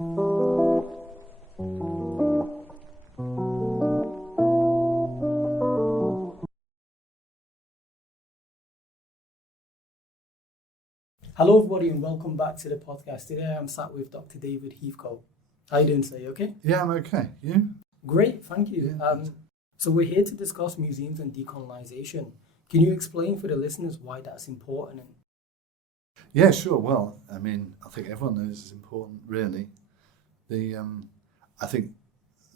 Hello, everybody, and welcome back to the podcast. Today, I'm sat with Dr. David Heathcote. How are you doing today? Okay? Yeah, I'm okay. You? Great, thank you. Yeah. So we're here to discuss museums and decolonisation. Can you explain for the listeners why that's important? Yeah, sure. Well, I mean, I think everyone knows it's important, really. I think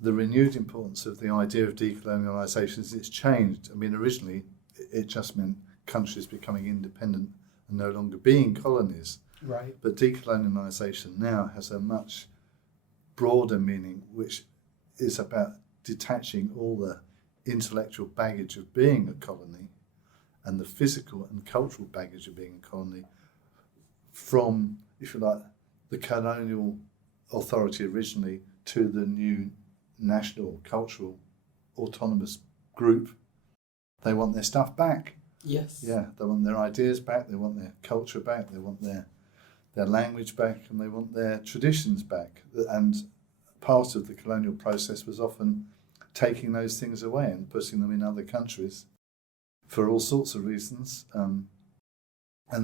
the renewed importance of the idea of decolonialisation is it's changed. I mean, originally, it just meant countries becoming independent and no longer being colonies. Right. But decolonialisation now has a much broader meaning, which is about detaching all the intellectual baggage of being a colony and the physical and cultural baggage of being a colony from, if you like, the colonial authority originally to the new national cultural autonomous group. They want their stuff back. Yes. Yeah, they want their ideas back, they want their culture back, they want their language back, and they want their traditions back. And part of the colonial process was often taking those things away and putting them in other countries for all sorts of reasons. And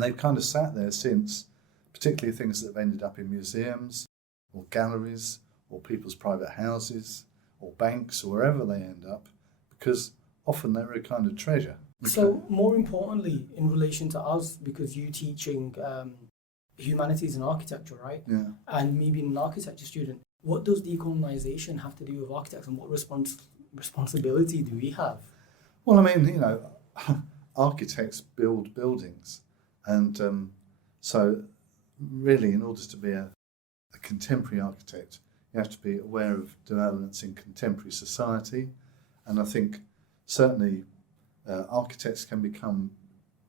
they've kind of sat there since, particularly things that have ended up in museums or galleries or people's private houses or banks or wherever they end up, because often they're a kind of treasure. So more importantly, in relation to us, because you teaching humanities and architecture, right? Yeah. And me being an architecture student, what does decolonisation have to do with architects, and what responsibility do we have? Well, I mean, you know, architects build buildings, and so really, in order to be a contemporary architect, you have to be aware of developments in contemporary society, and I think certainly architects can become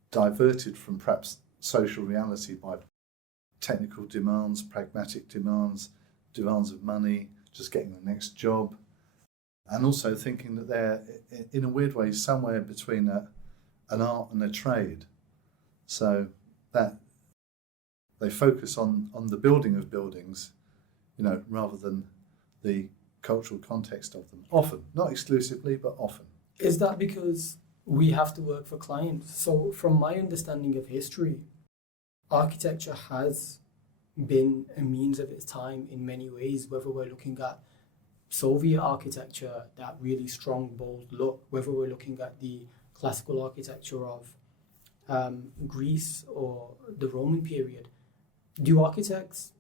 diverted from perhaps social reality by technical demands, pragmatic demands, demands of money, just getting the next job, and also thinking that they're, in a weird way, somewhere between an art and a trade. So that they focus on the building of buildings, you know, rather than the cultural context of them. Often, not exclusively, but often. Is that because we have to work for clients? So from my understanding of history, architecture has been a means of its time in many ways, whether we're looking at Soviet architecture, that really strong, bold look, whether we're looking at the classical architecture of Greece or the Roman period. Do architects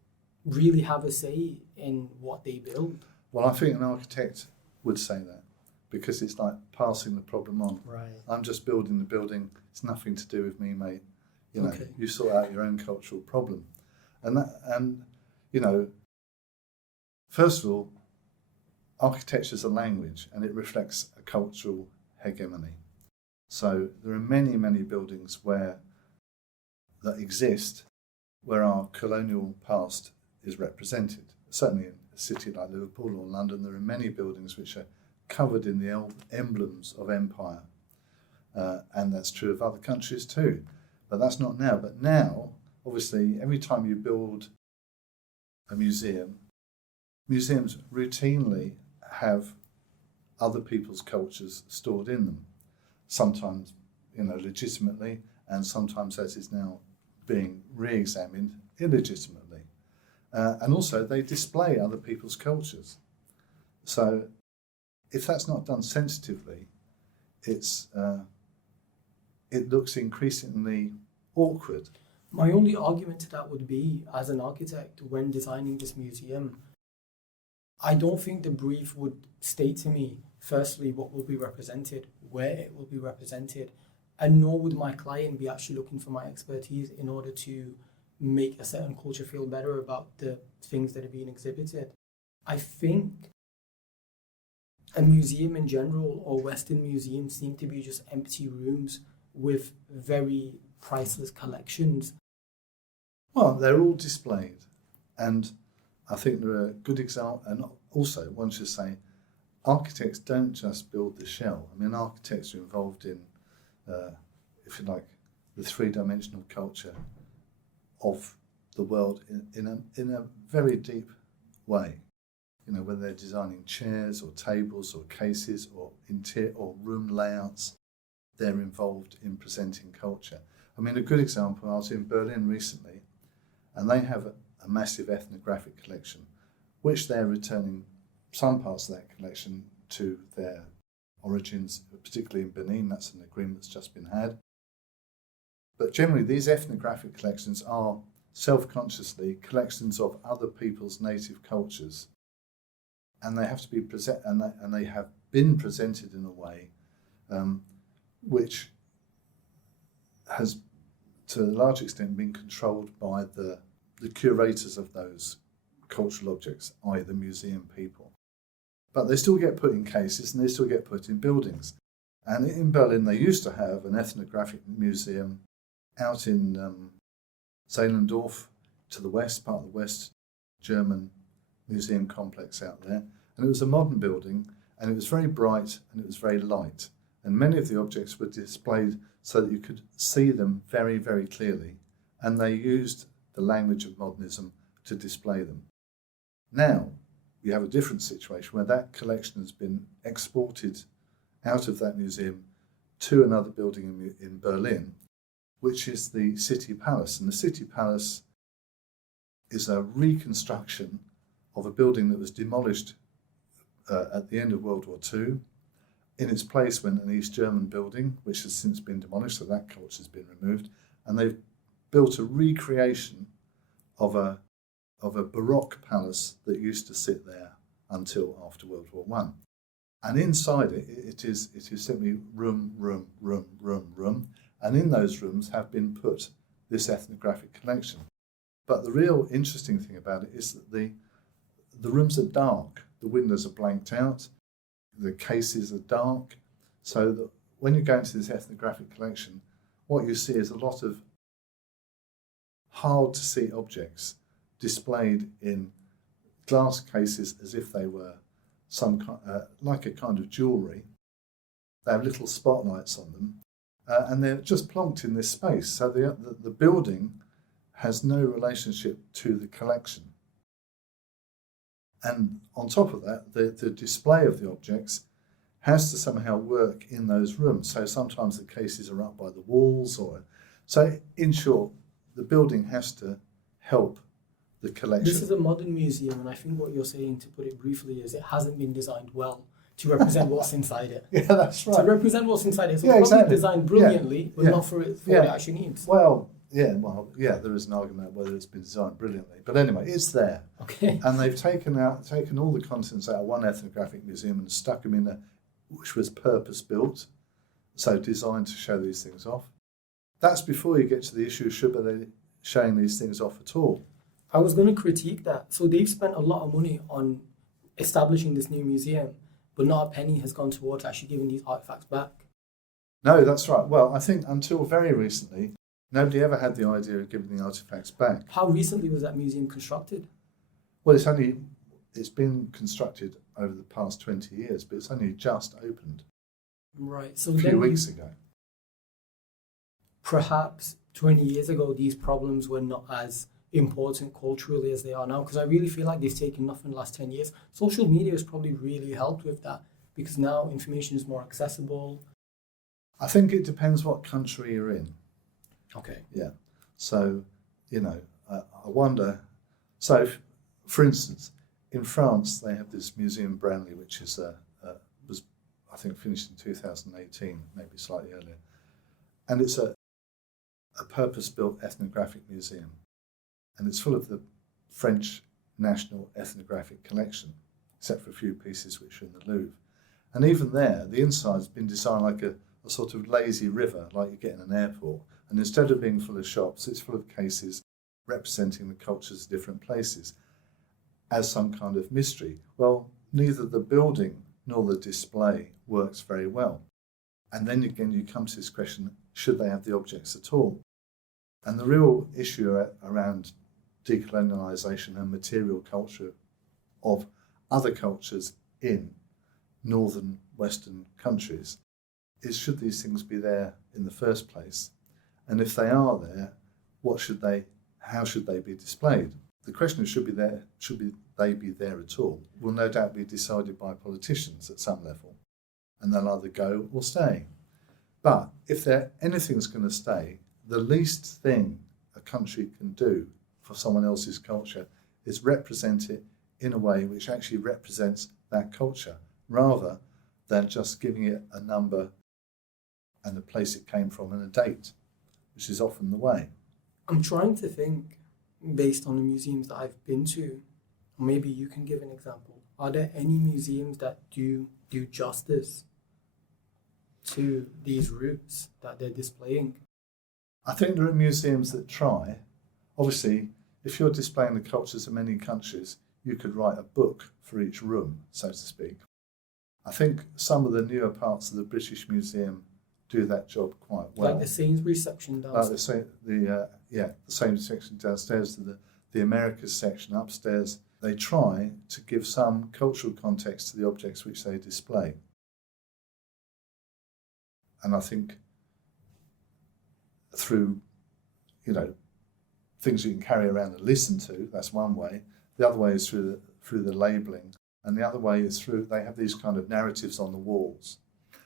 really have a say in what they build? Well, I think an architect would say that, because it's like passing the problem on. Right. I'm just building the building. It's nothing to do with me, mate. You know, Okay. You sort out your own cultural problem. And you know, first of all, architecture is a language and it reflects a cultural hegemony. So there are many, many buildings that exist where our colonial past is represented. Certainly in a city like Liverpool or London, there are many buildings which are covered in the emblems of empire. And that's true of other countries too. But that's not now. But now, obviously, every time you build a museum, museums routinely have other people's cultures stored in them. Sometimes, you know, legitimately, and sometimes, as is now being re-examined, illegitimately. And also, they display other people's cultures. So if that's not done sensitively, it looks increasingly awkward. My only argument to that would be, as an architect, when designing this museum, I don't think the brief would state to me, firstly, what will be represented, where it will be represented, and nor would my client be actually looking for my expertise in order to make a certain culture feel better about the things that are being exhibited. I think a museum in general, or Western museums, seem to be just empty rooms with very priceless collections. Well, they're all displayed, and I think there are good examples. And also, one should say, architects don't just build the shell. I mean, architects are involved in, if you like, the three-dimensional culture of the world in a very deep way. You know, when they're designing chairs or tables or cases or or room layouts, they're involved in presenting culture. I mean, a good example, I was in Berlin recently, and they have a massive ethnographic collection, which they're returning some parts of that collection to their origins, particularly in Benin. That's an agreement that's just been had. But generally, these ethnographic collections are self-consciously collections of other people's native cultures, and they have to be and they have been presented in a way which has, to a large extent, been controlled by the curators of those cultural objects, i.e. the museum people. But they still get put in cases and they still get put in buildings. And in Berlin, they used to have an ethnographic museum out in Zehlendorf to the west, part of the West German museum complex out there. And it was a modern building, and it was very bright and it was very light. And many of the objects were displayed so that you could see them very, very clearly. And they used the language of modernism to display them. Now, you have a different situation where that collection has been exported out of that museum to another building in Berlin, which is the City Palace. And the City Palace is a reconstruction of a building that was demolished at the end of World War II. In its place went an East German building, which has since been demolished, so that culture has been removed. And they've built a recreation of a Baroque palace that used to sit there until after World War I. And inside it is simply room, room, room, room, room. And in those rooms have been put this ethnographic collection. But the real interesting thing about it is that the rooms are dark. The windows are blanked out. The cases are dark. So that when you go into this ethnographic collection, what you see is a lot of hard to see objects displayed in glass cases as if they were like a kind of jewellery. They have little spotlights on them, and they're just plonked in this space. So the building has no relationship to the collection. And on top of that, the display of the objects has to somehow work in those rooms. So sometimes the cases are up by the walls, so in short, the building has to help the collection. This is a modern museum, and I think what you're saying, to put it briefly, is it hasn't been designed well to represent what's inside it. Yeah, that's right. To represent what's inside it. So yeah, it's probably exactly. designed brilliantly, but not for what it actually needs. Well, there is an argument whether it's been designed brilliantly. But anyway, it's there. Okay. And they've taken all the contents out of one ethnographic museum and stuck them in which was purpose-built, so designed to show these things off. That's before you get to the issue of should they showing these things off at all. I was going to critique that. So they've spent a lot of money on establishing this new museum, but not a penny has gone towards actually giving these artifacts back. No, that's right. Well, I think until very recently, nobody ever had the idea of giving the artifacts back. How recently was that museum constructed? Well, it's been constructed over the past 20 years, but it's only just opened. Right. So a few weeks ago. Perhaps 20 years ago, these problems were not as important culturally as they are now, because I really feel like they've taken off in the last 10 years. Social media has probably really helped with that, because now information is more accessible. I think it depends what country you're in. Okay. Yeah. So, I wonder. So, for instance, in France, they have this Museum Branly, which was I think finished in 2018, maybe slightly earlier, and it's a purpose-built ethnographic museum. And it's full of the French National Ethnographic Collection, except for a few pieces which are in the Louvre. And even there, the inside's been designed like a sort of lazy river, like you get in an airport. And instead of being full of shops, it's full of cases representing the cultures of different places as some kind of mystery. Well, neither the building nor the display works very well. And then again, you come to this question, should they have the objects at all? And the real issue around decolonization and material culture of other cultures in northern Western countries is, should these things be there in the first place? And if they are there, how should they be displayed? The question is, should they be there at all? Will no doubt be decided by politicians at some level, and they'll either go or stay. But if anything's going to stay, the least thing a country can do for someone else's culture is represent it in a way which actually represents that culture, rather than just giving it a number and the place it came from and a date, which is often the way. I'm trying to think, based on the museums that I've been to, or maybe you can give an example. Are there any museums that do justice to these roots that they're displaying? I think there are museums that try. Obviously, if you're displaying the cultures of many countries, you could write a book for each room, so to speak. I think some of the newer parts of the British Museum do that job quite well. Like the Sainsbury's section downstairs. The same section downstairs to the Americas section upstairs. They try to give some cultural context to the objects which they display. And I think through, things you can carry around and listen to, that's one way. The other way is through the labelling. And the other way is they have these kind of narratives on the walls.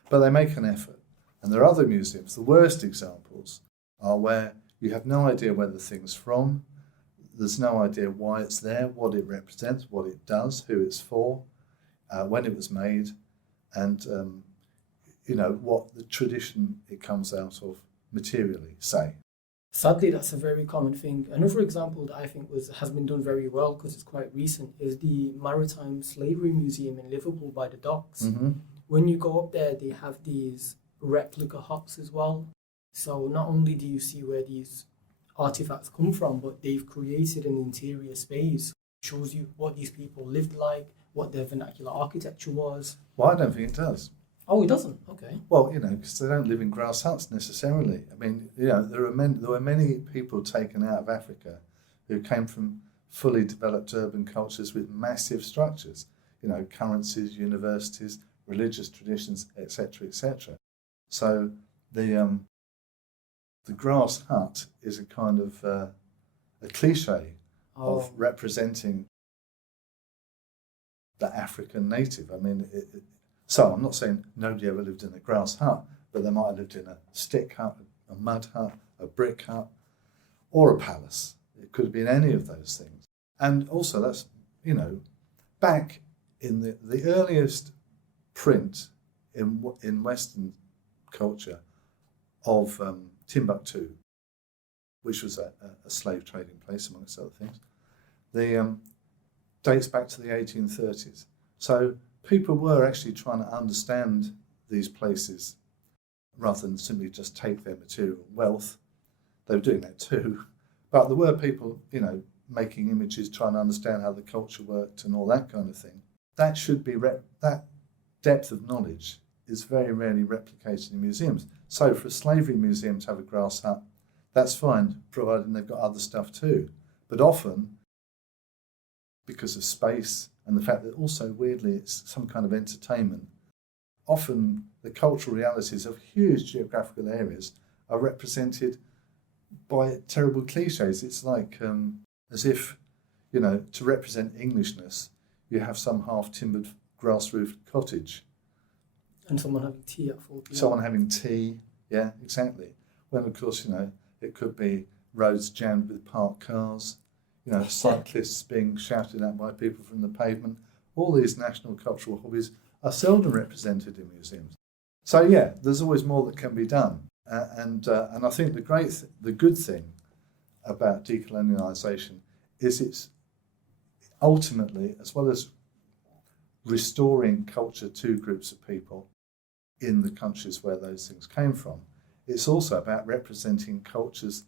But they make an effort. And there are other museums. The worst examples are where you have no idea where the thing's from. There's no idea why it's there, what it represents, what it does, who it's for, when it was made, and what the tradition it comes out of materially, say. Sadly, that's a very common thing. Another example that I think has been done very well, because it's quite recent, is the Maritime Slavery Museum in Liverpool by the docks. Mm-hmm. When you go up there, they have these replica huts as well. So not only do you see where these artifacts come from, but they've created an interior space. Shows you what these people lived like, what their vernacular architecture was. Well, I don't think it does. Oh, it doesn't? Okay. Well, because they don't live in grass huts necessarily. I mean, there were many people taken out of Africa who came from fully developed urban cultures with massive structures, currencies, universities, religious traditions, etc., etc. So the grass hut is a kind of a cliche of representing the African native. I mean, so I'm not saying nobody ever lived in a grass hut, but they might have lived in a stick hut, a mud hut, a brick hut, or a palace. It could have been any of those things. And also that's, back in the earliest print in Western culture of Timbuktu, which was a slave trading place amongst other things, dates back to the 1830s. So people were actually trying to understand these places rather than simply just take their material wealth. They were doing that too. But there were people, making images, trying to understand how the culture worked and all that kind of thing. That should be, that depth of knowledge is very rarely replicated in museums. So for a slavery museum to have a grass hut, that's fine, providing they've got other stuff too. But often, because of space and the fact that also, weirdly, it's some kind of entertainment, often the cultural realities of huge geographical areas are represented by terrible cliches. It's like as if, to represent Englishness, you have some half-timbered grass-roofed cottage. And someone having tea at 4 p.m. Someone having tea, yeah, exactly. When, of course, it could be roads jammed with parked cars, cyclists being shouted at by people from the pavement. All these national cultural hobbies are seldom represented in museums. So, yeah, there's always more that can be done. And I think the good thing about decolonisation is it's ultimately, as well as restoring culture to groups of people in the countries where those things came from, it's also about representing cultures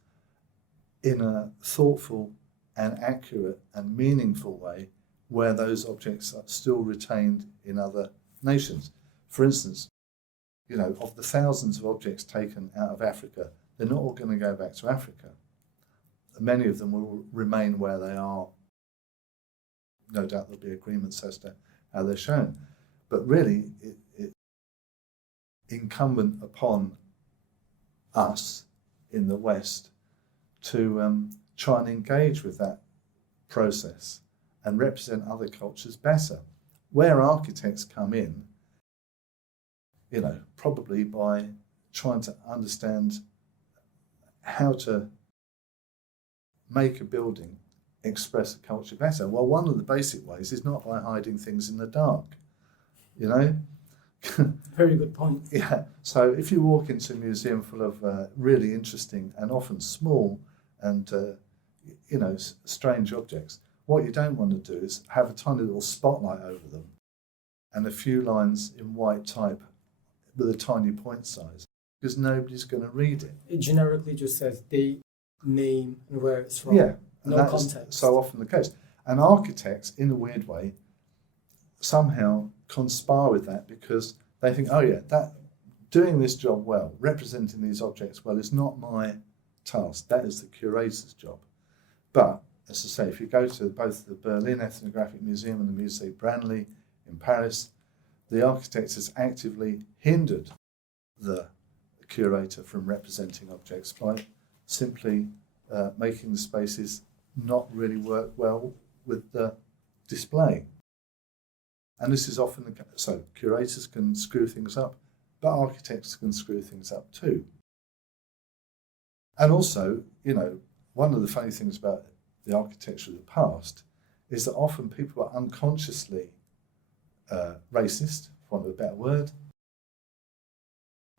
in a thoughtful and accurate and meaningful way where those objects are still retained in other nations. For instance, of the thousands of objects taken out of Africa, they're not all going to go back to Africa. Many of them will remain where they are. No doubt there'll be agreements as to how they're shown. But really, it's incumbent upon us in the West to try and engage with that process and represent other cultures better. Where architects come in, probably by trying to understand how to make a building express a culture better. Well, one of the basic ways is not by hiding things in the dark, Very good point. Yeah. So if you walk into a museum full of really interesting and often small and strange objects, what you don't want to do is have a tiny little spotlight over them and a few lines in white type with a tiny point size, because nobody's going to read it. It generically just says date, name, and where it's from. Yeah. No context. So often the case. And architects, in a weird way, somehow conspire with that, because they think, oh yeah, that doing this job well, representing these objects well, is not my task. That is the curator's job. But, as I say, if you go to both the Berlin Ethnographic Museum and the Musée Branly in Paris, the architect has actively hindered the curator from representing objects by simply making the spaces not really work well with the display. And this is often the case. So curators can screw things up, but architects can screw things up too. And also, one of the funny things about the architecture of the past is that often people are unconsciously racist, for want of a better word,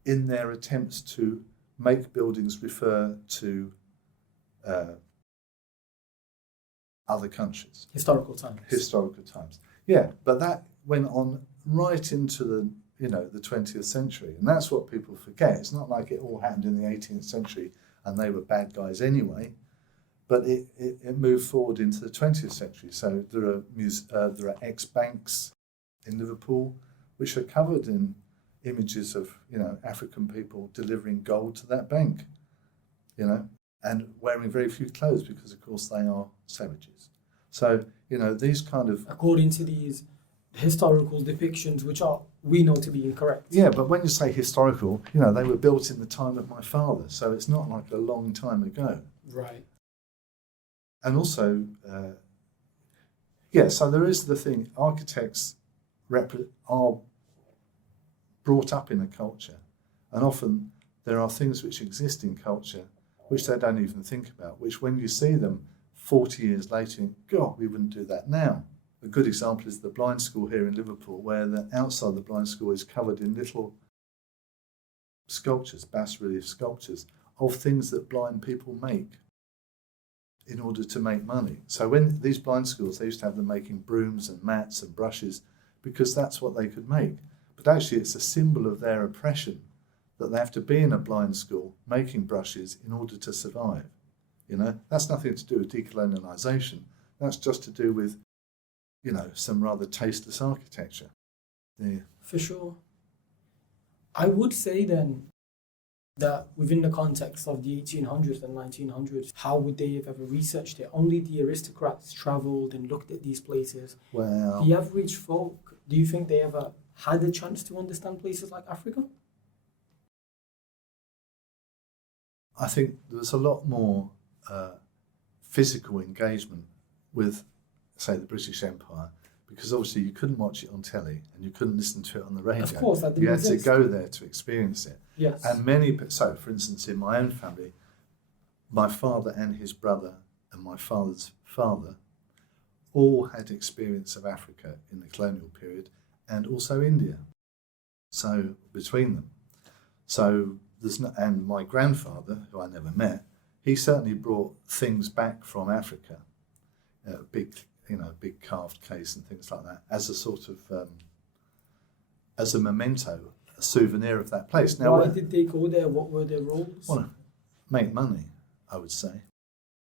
in their attempts to make buildings refer to other countries. Historical times. Yeah, but that went on right into the 20th century, and that's what people forget. It's not like it all happened in the 18th century and they were bad guys anyway, but it moved forward into the 20th century. So there are ex-banks in Liverpool which are covered in images of African people delivering gold to that bank, and wearing very few clothes because, of course, they are savages. So, these kind of... According to these historical depictions, which we know to be incorrect. Yeah, but when you say historical, they were built in the time of my father, so it's not like a long time ago. Right. And also, so there is the thing, architects are brought up in a culture, and often there are things which exist in culture which they don't even think about, which when you see them 40 years later, you think, God, we wouldn't do that now. A good example is the blind school here in Liverpool, where the outside of the blind school is covered in little sculptures, bas-relief sculptures, of things that blind people make in order to make money. So when these blind schools, they used to have them making brooms and mats and brushes because that's what they could make. But actually it's a symbol of their oppression that they have to be in a blind school making brushes in order to survive. That's nothing to do with decolonisation. That's just to do with, some rather tasteless architecture. Yeah. For sure. I would say then that within the context of the 1800s and 1900s, how would they have ever researched it? Only the aristocrats travelled and looked at these places. Well, the average folk, do you think they ever had a chance to understand places like Africa? I think there was a lot more physical engagement with, say, the British Empire, because obviously you couldn't watch it on telly and you couldn't listen to it on the radio. Of course, that didn't you had exist. to go there to experience it. Yes. And so for instance, in my own family, my father and his brother and my father's father all had experience of Africa in the colonial period and also India. So between them. So and my grandfather, who I never met, he certainly brought things back from Africa, big carved case and things like that, as a sort of, as a memento, a souvenir of that place. Now, why did they go there? What were their roles? Well, make money, I would say.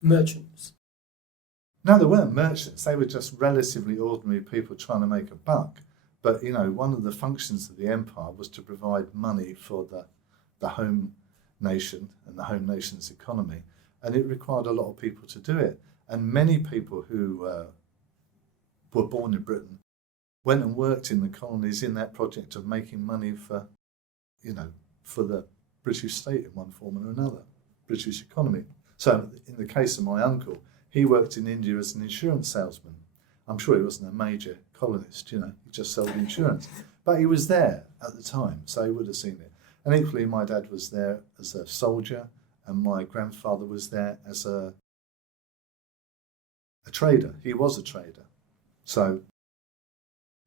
Merchants. No, they weren't merchants. They were just relatively ordinary people trying to make a buck. But, one of the functions of the empire was to provide money for the home nation and the home nation's economy. And it required a lot of people to do it. And many people who were born in Britain went and worked in the colonies in that project of making money for the British state in one form or another, British economy. So in the case of my uncle, he worked in India as an insurance salesman. I'm sure he wasn't a major colonist, he just sold insurance. But he was there at the time, so he would have seen it. And equally, my dad was there as a soldier, and my grandfather was there as a trader. He was a trader. So,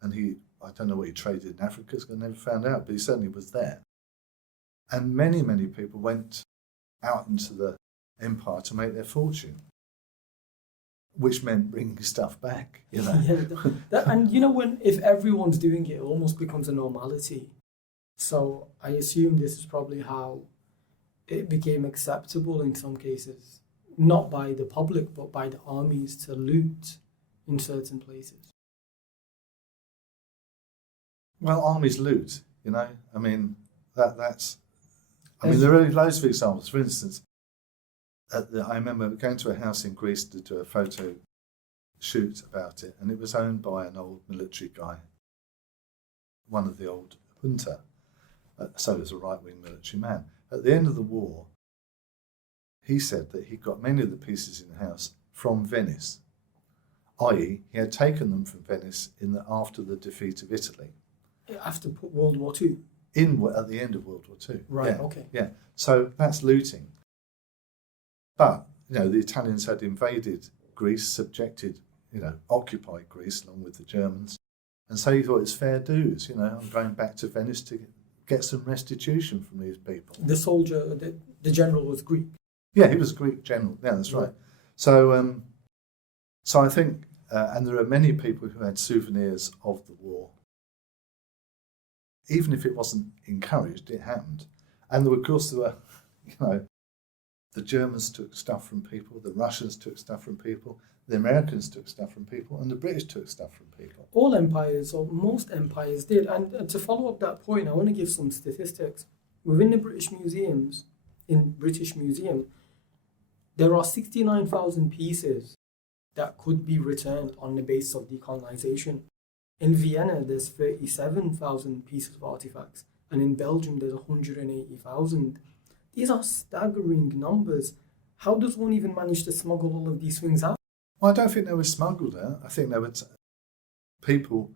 and I don't know what he traded in Africa, because I never found out, but he certainly was there. And many, many people went out into the empire to make their fortune, which meant bringing stuff back, Yeah, and if everyone's doing it, it almost becomes a normality. So I assume this is probably how it became acceptable in some cases, not by the public, but by the armies to loot in certain places. Well, armies loot, I mean, that's... I mean, there are loads of examples. For instance, I remember going to a house in Greece to do a photo shoot about it, and it was owned by an old military guy, one of the old junta, so he was a right-wing military man. At the end of the war, he said that he got many of the pieces in the house from Venice, i.e. he had taken them from Venice after the defeat of Italy. After World War II? At the end of World War II. Right, yeah, okay. Yeah, so that's looting. But, the Italians had invaded Greece, subjected, occupied Greece along with the Germans. And so he thought it's fair dues, I'm going back to Venice to get some restitution from these people. The soldier, the general was Greek? Yeah, he was a Greek general. Yeah, that's right. So, I think, and there are many people who had souvenirs of the war. Even if it wasn't encouraged, it happened. And of course, there were, the Germans took stuff from people, the Russians took stuff from people, the Americans took stuff from people, and the British took stuff from people. All empires, or most empires did. And to follow up that point, I want to give some statistics. Within the British museums, there are 69,000 pieces that could be returned on the basis of decolonization. In Vienna, there's 37,000 pieces of artifacts, and in Belgium, there's 180,000. These are staggering numbers. How does one even manage to smuggle all of these things out? Well, I don't think they were smuggled out. I think people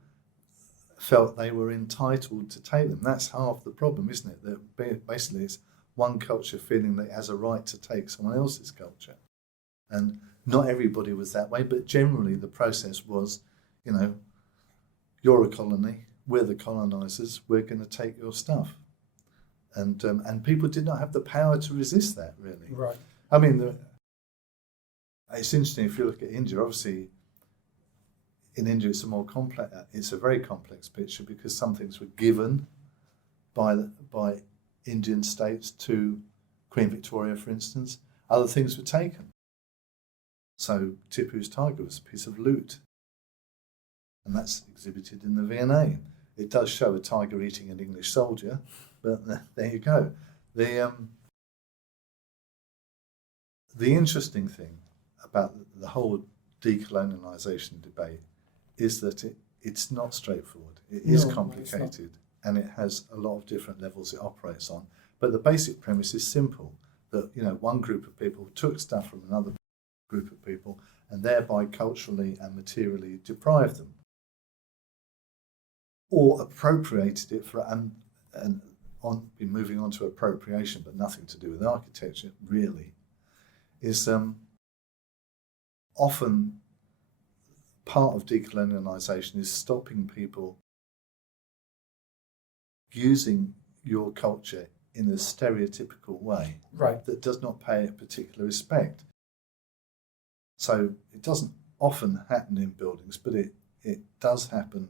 felt they were entitled to take them. That's half the problem, isn't it? That basically it's one culture feeling that it has a right to take someone else's culture. And not everybody was that way, but generally the process was, you're a colony, we're the colonizers, we're going to take your stuff. And people did not have the power to resist that, really. Right. I mean, it's interesting if you look at India. Obviously, in India, it's a very complex picture because some things were given by Indian states to Queen Victoria, for instance. Other things were taken. So Tipu's tiger was a piece of loot. And that's exhibited in the V&A. It does show a tiger eating an English soldier, but there you go. The interesting thing about the whole decolonization debate is that it's not straightforward. It is complicated, and it has a lot of different levels it operates on. But the basic premise is simple, that one group of people took stuff from another group of people and thereby culturally and materially deprived them, or appropriated it moving on to appropriation, but nothing to do with architecture, really, is often part of decolonization is stopping people using your culture in a stereotypical way, right, that does not pay it particular respect. So it doesn't often happen in buildings, but it does happen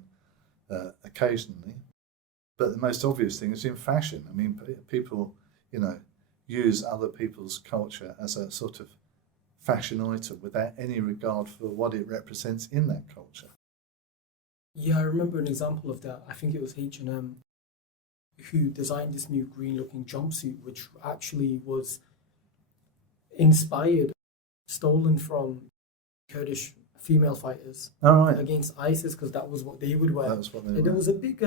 occasionally. But the most obvious thing is in fashion. I mean, people, use other people's culture as a sort of fashion item without any regard for what it represents in that culture. Yeah, I remember an example of that. I think it was H&M who designed this new green-looking jumpsuit, which actually was stolen from Kurdish female fighters against ISIS, because that was what they would wear. That's what they There were. was a big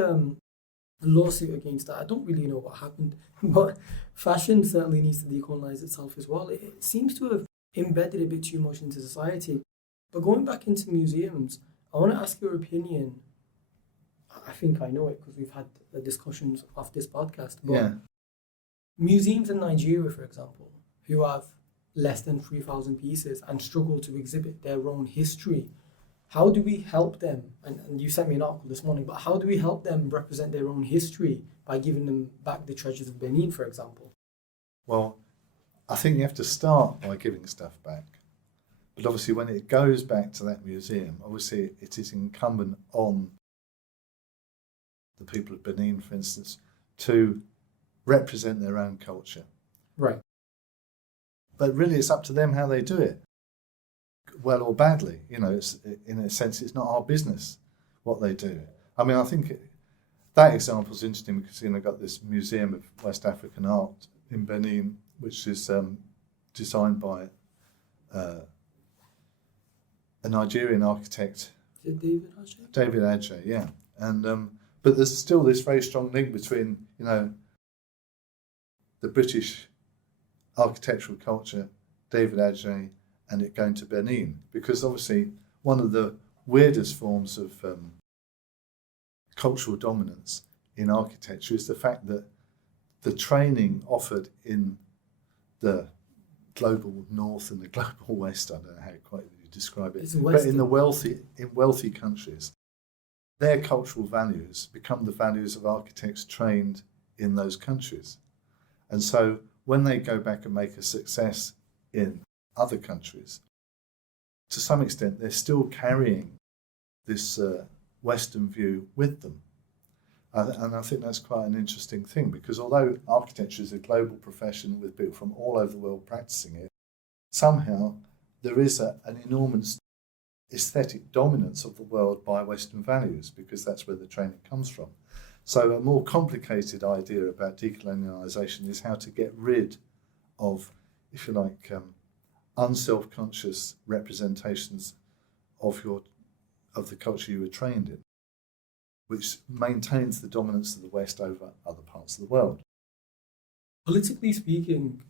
lawsuit against that. I don't really know what happened, but fashion certainly needs to decolonize itself as well. It seems to have embedded a bit too much into society. But going back into museums, I want to ask your opinion. I think I know it because we've had the discussions of this podcast. But Yeah. museums in Nigeria, for example, who have less than 3,000 pieces and struggle to exhibit their own history, how do we help them? And you sent me an article this morning, but how do we help them represent their own history by giving them back the treasures of Benin, for example? Well, I think you have to start by giving stuff back. But obviously, when it goes back to that museum, obviously it is incumbent on the people of Benin, for instance, to represent their own culture. Right. But really, it's up to them how they do it, well or badly. You know, it's, in a sense, it's not our business what they do. I mean, I think that example is interesting because I've got this Museum of West African Art in Benin, which is designed by a Nigerian architect. Is it David Ajay? David Ajay, yeah. And but there's still this very strong link between, you know, the British architectural culture, David Ajay, and it going to Benin, because obviously one of the weirdest forms of cultural dominance in architecture is the fact that the training offered in the global north and the global west, I don't know how quite you describe it, but in the wealthy countries, their cultural values become the values of architects trained in those countries. And so when they go back and make a success in other countries, to some extent, they're still carrying this Western view with them. And I think that's quite an interesting thing, because although architecture is a global profession with people from all over the world practicing it, somehow there is an enormous aesthetic dominance of the world by Western values, because that's where the training comes from. So a more complicated idea about decolonization is how to get rid of, if you like, unself-conscious representations of the culture you were trained in, which maintains the dominance of the West over other parts of the world. Politically speaking,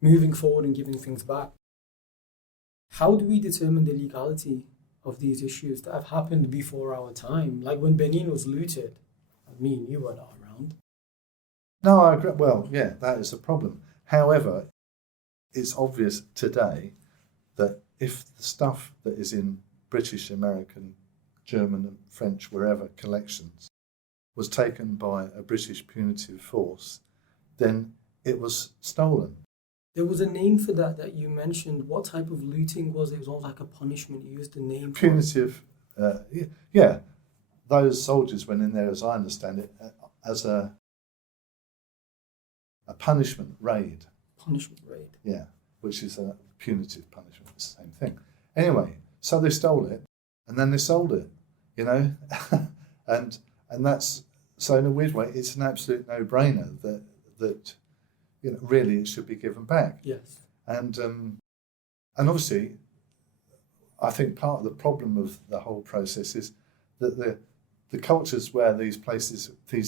moving forward and giving things back, how do we determine the legality of these issues that have happened before our time? Like when Benin was looted, I mean, you were not around. No, I agree. Well, yeah, that is a problem. However, it's obvious today that if the stuff that is in British, American, German and French, wherever, collections was taken by a British punitive force, then it was stolen. There was a name for that you mentioned. What type of looting was it? It was almost like a punishment. You used the name. Punitive, yeah. Those soldiers went in there, as I understand it, as a punishment raid. Punishment raid. Yeah, which is a punitive punishment. It's the same thing. Anyway, so they stole it, and then they sold it, you know, and that's, so in a weird way, it's an absolute no-brainer that you know, really it should be given back. Yes. And obviously, I think part of the problem of the whole process is that the cultures where these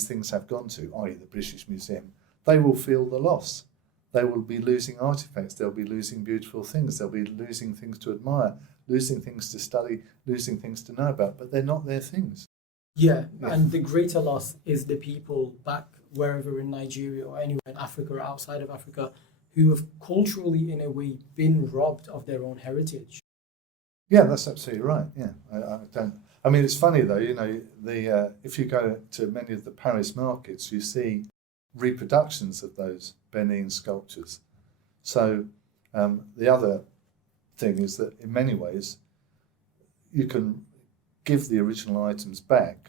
things have gone to, i.e. the British Museum, they will feel the loss. They will be losing artifacts, they'll be losing beautiful things, they'll be losing things to admire, losing things to study, losing things to know about, but they're not their things. Yeah, and the greater loss is the people back wherever in Nigeria or anywhere in Africa or outside of Africa who have culturally, in a way, been robbed of their own heritage. Yeah, that's absolutely right. Yeah, I mean, it's funny though. You know, if you go to many of the Paris markets, you see reproductions of those Benin sculptures. So the other thing is that in many ways you can give the original items back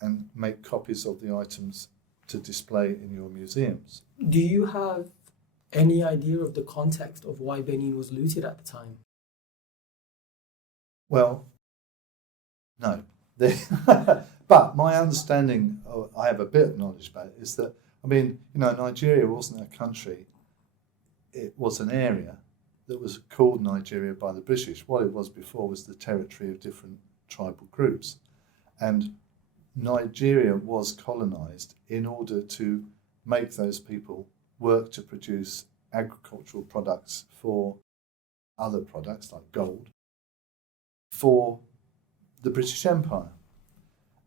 and make copies of the items to display in your museums. Do you have any idea of the context of why Benin was looted at the time? Well, no. But my understanding, I have a bit of knowledge about it, is that, I mean, you know, Nigeria wasn't a country, it was an area that was called Nigeria by the British. What it was before was the territory of different tribal groups. And Nigeria was colonized in order to make those people work to produce agricultural products for other products like gold for the British Empire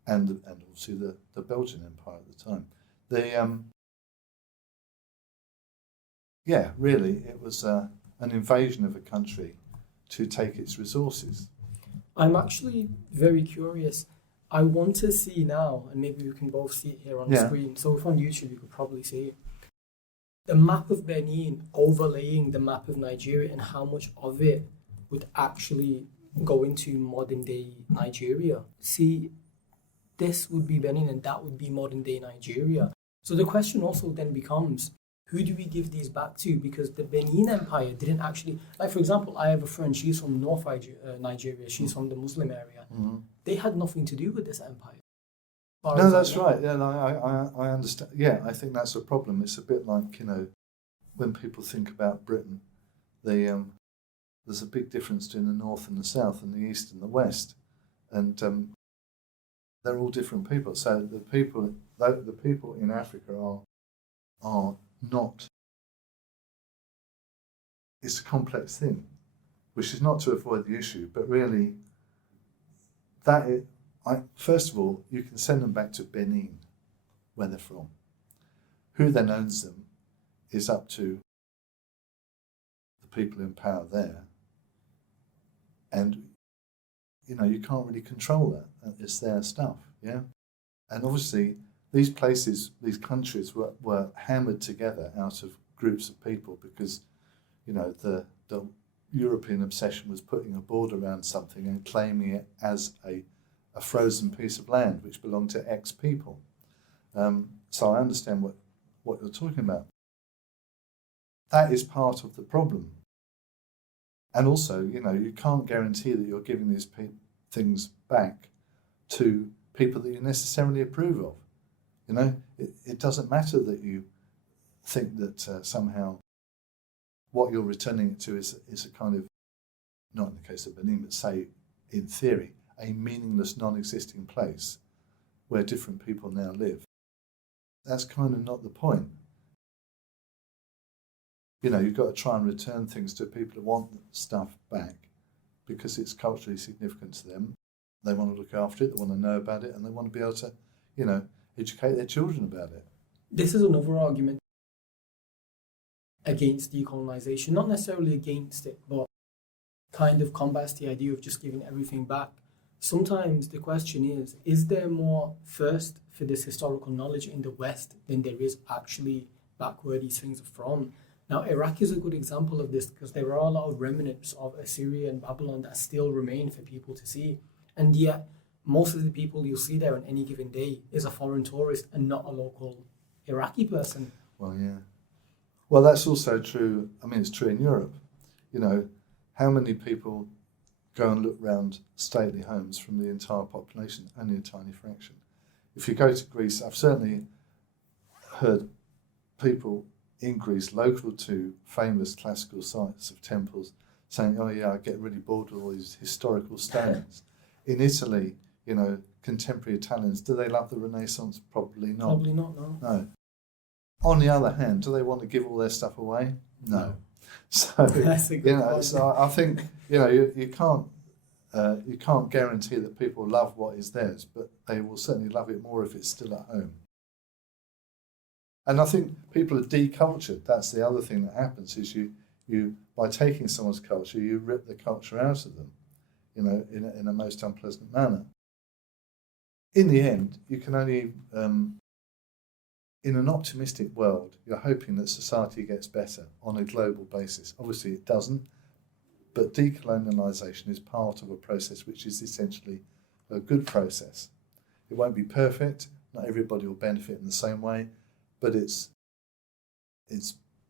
and obviously the Belgian Empire at the time. Really, it was an invasion of a country to take its resources. I'm actually very curious. I want to see now, and maybe we can both see it here on the screen. So if on YouTube, you could probably see it. The map of Benin overlaying the map of Nigeria and how much of it would actually go into modern day Nigeria. See, this would be Benin and that would be modern day Nigeria. So the question also then becomes, who do we give these back to? Because the Benin Empire didn't actually, like for example, I have a friend, she's from North Nigeria, she's from the Muslim area. Mm-hmm. They had nothing to do with this empire. No, that's right. Yeah, I understand. Yeah, I think that's a problem. It's a bit like, when people think about Britain, there's a big difference between the North and the South and the East and the West. And they're all different people. So the people in Africa are not. It's a complex thing, which is not to avoid the issue, but really, first of all, you can send them back to Benin, where they're from. Who then owns them is up to the people in power there, and you can't really control that. It's their stuff, yeah. And obviously, these countries were hammered together out of groups of people because, the European obsession was putting a border around something and claiming it as a frozen piece of land which belonged to X people. So I understand what you're talking about. That is part of the problem. And also, you can't guarantee that you're giving these things back to people that you necessarily approve of. It doesn't matter that you think that somehow what you're returning it to is a kind of, not in the case of Benin, but say, in theory, a meaningless, non-existing place where different people now live. That's kind of not the point. You've got to try and return things to people who want stuff back because it's culturally significant to them. They want to look after it, they want to know about it, and they want to be able to, educate their children about it. This is another argument against decolonization, not necessarily against it, but kind of combats the idea of just giving everything back. Sometimes the question is there more thirst for this historical knowledge in the West than there is actually back where these things are from? Now, Iraq is a good example of this because there are a lot of remnants of Assyria and Babylon that still remain for people to see. And yet, most of the people you'll see there on any given day is a foreign tourist and not a local Iraqi person. Well, yeah. Well, that's also true. I mean, it's true in Europe. How many people go and look round stately homes from the entire population? Only a tiny fraction. If you go to Greece, I've certainly heard people in Greece, local to famous classical sites of temples, saying, oh yeah, I get really bored with all these historical stones. In Italy, contemporary Italians, do they love the Renaissance? Probably not. Probably not, no. No. On the other hand, do they want to give all their stuff away? No. So, That's a good point. So I think, you can't guarantee that people love what is theirs, but they will certainly love it more if it's still at home. And I think people are decultured. That's the other thing that happens is you by taking someone's culture, you rip the culture out of them, in a most unpleasant manner. In the end, you can only, in an optimistic world, you're hoping that society gets better on a global basis. Obviously it doesn't, but decolonization is part of a process which is essentially a good process. It won't be perfect, not everybody will benefit in the same way, but it's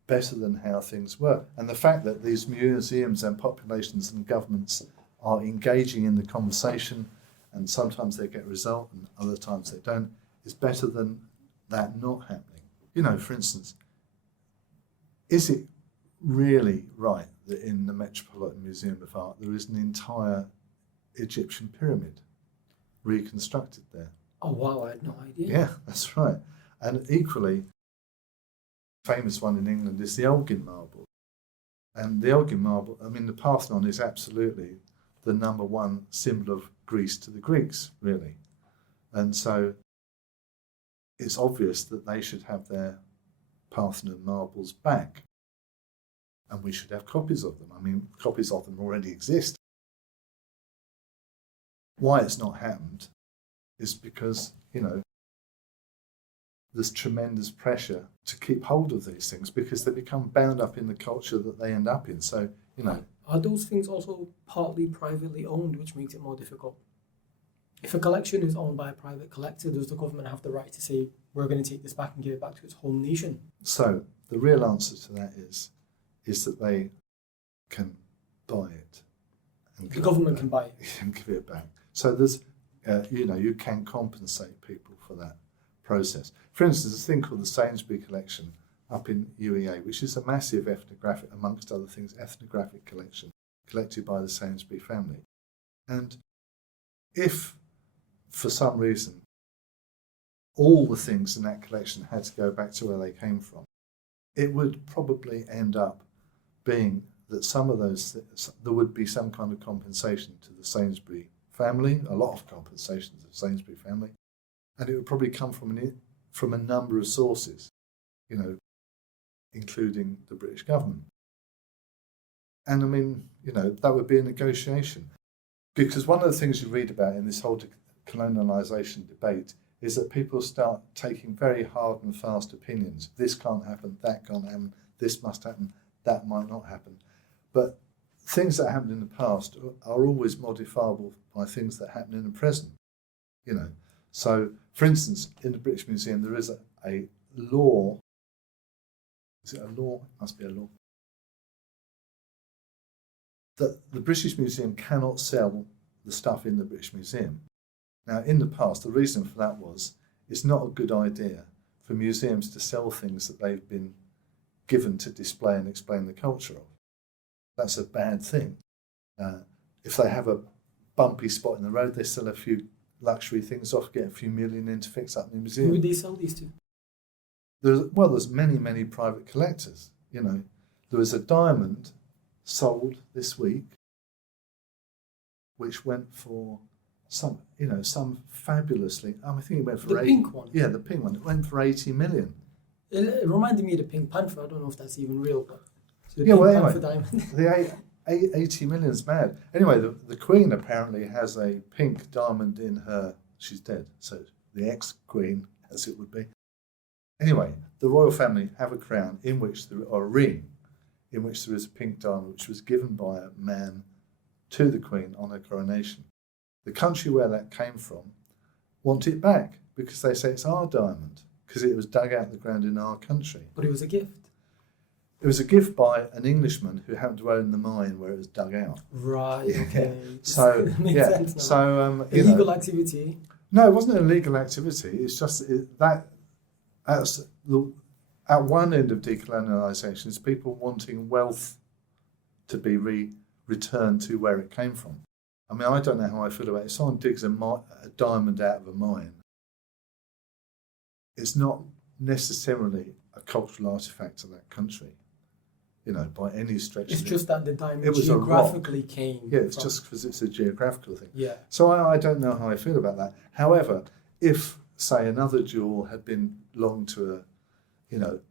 better than how things were. And the fact that these museums and populations and governments are engaging in the conversation, and sometimes they get a result and other times they don't, is better than that not happening. For instance, is it really right that in the Metropolitan Museum of Art there is an entire Egyptian pyramid reconstructed there? Oh wow, I had no idea. Yeah, that's right. And equally, famous one in England is the Elgin marble. And the Elgin marble, I mean, the Parthenon is absolutely the number one symbol of Greece to the Greeks, really. And so it's obvious that they should have their Parthenon marbles back. And we should have copies of them. I mean, copies of them already exist. Why it's not happened is because, you know, there's tremendous pressure to keep hold of these things because they become bound up in the culture that they end up in. So, you know. Are those things also partly privately owned, which makes it more difficult? If a collection is owned by a private collector, does the government have the right to say, we're going to take this back and give it back to its home nation? So the real answer to that is that they can buy it. And The government can buy it. and give it back. So there's, you know, you can compensate people for that process. For instance, there's a thing called the Sainsbury collection up in UEA, which is a massive ethnographic, amongst other things, ethnographic collection collected by the Sainsbury family. And if, for some reason, all the things in that collection had to go back to where they came from, it would probably end up being that some of those, there would be some kind of compensation to the Sainsbury family, a lot of compensation to the Sainsbury family, and it would probably come from a number of sources, you know, including the British government. And I mean, you know, that would be a negotiation. Because one of the things you read about in this whole decolonization debate is that people start taking very hard and fast opinions. This can't happen, that can't happen, this must happen, that might not happen. But things that happened in the past are always modifiable by things that happen in the present, you know. So, for instance, in the British Museum, there is a law. Is it a law? It must be a law. That the British Museum cannot sell the stuff in the British Museum. Now, in the past, the reason for that was it's not a good idea for museums to sell things that they've been given to display and explain the culture of. That's a bad thing. If they have a bumpy spot in the road, they sell a few luxury things off, get a few million in to fix up the museum. Who would they sell these to? There's many private collectors. You know, there was a diamond sold this week, which went for some fabulously. I think it went for the pink one. Yeah, the pink one. It went for 80 million. It reminded me of the Pink Panther. I don't know if that's even real, but so yeah. Well, Panther anyway, diamond. the 80 million is mad. Anyway, the Queen apparently has a pink diamond in her. She's dead, so the ex-Queen, as it would be. Anyway, the royal family have a crown in which or a ring in which there is a pink diamond, which was given by a man to the Queen on her coronation. The country where that came from want it back because they say it's our diamond because it was dug out of the ground in our country. But it was a gift. It was a gift by an Englishman who happened to own the mine where it was dug out. Right. Okay. So makes sense now. So illegal activity. No, it wasn't an illegal activity. It's just at one end of decolonisation is people wanting wealth to be returned to where it came from. I mean, I don't know how I feel about it. If someone digs a diamond out of a mine, it's not necessarily a cultural artefact of that country, you know, by any stretch. It's just that the diamond was geographically came. Yeah, it's just because it's a geographical thing. Yeah. So I don't know how I feel about that. However, if, say, another jewel had belonged to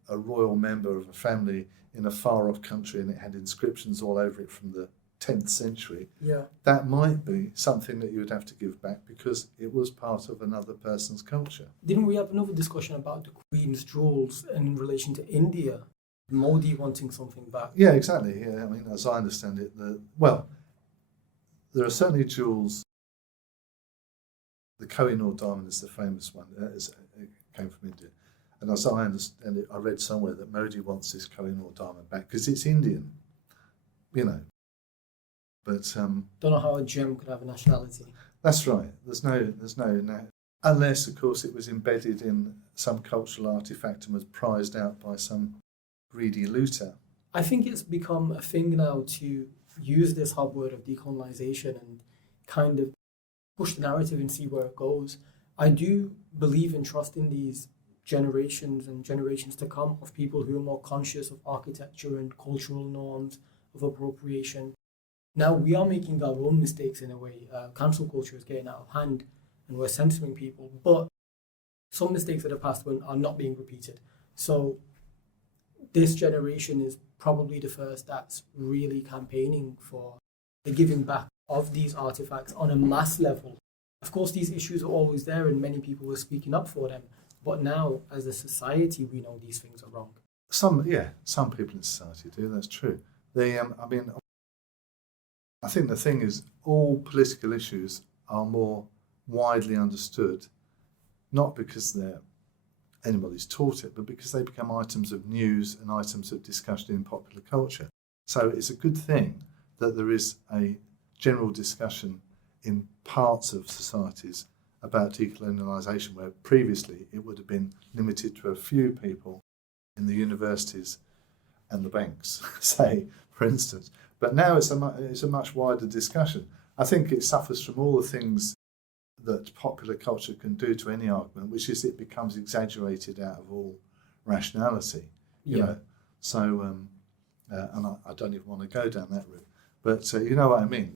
a royal member of a family in a far-off country and it had inscriptions all over it from the 10th century, yeah, that might be something that you would have to give back because it was part of another person's culture. Didn't we have another discussion about the Queen's jewels in relation to India? Modi wanting something back. Yeah, exactly. Yeah, I mean, as I understand it, there are certainly jewels. The Kohinoor diamond is the famous one. It came from India. And as I understand it, I read somewhere that Modi wants this Kohinoor diamond back because it's Indian, you know. But don't know how a gem could have a nationality. That's right. There's no unless, of course, it was embedded in some cultural artifact and was prized out by some greedy looter. I think it's become a thing now to use this hot word of decolonisation and kind of push the narrative and see where it goes. I do believe and trust in these generations and generations to come of people who are more conscious of architecture and cultural norms of appropriation. Now we are making our own mistakes in a way. Cancel culture is getting out of hand and we're censoring people, but some mistakes that have passed are not being repeated. So this generation is probably the first that's really campaigning for the giving back of these artifacts on a mass level. Of course, these issues are always there and many people are speaking up for them. But now, as a society, we know these things are wrong. Some people in society do, that's true. I think the thing is, all political issues are more widely understood, not because anybody's taught it, but because they become items of news and items of discussion in popular culture. So it's a good thing that there is a general discussion in parts of societies about decolonization, where previously it would have been limited to a few people in the universities and the banks, say, for instance. But now it's a much wider discussion. I think it suffers from all the things that popular culture can do to any argument, which is it becomes exaggerated out of all rationality. You know? So, and I don't even want to go down that route. But you know what I mean?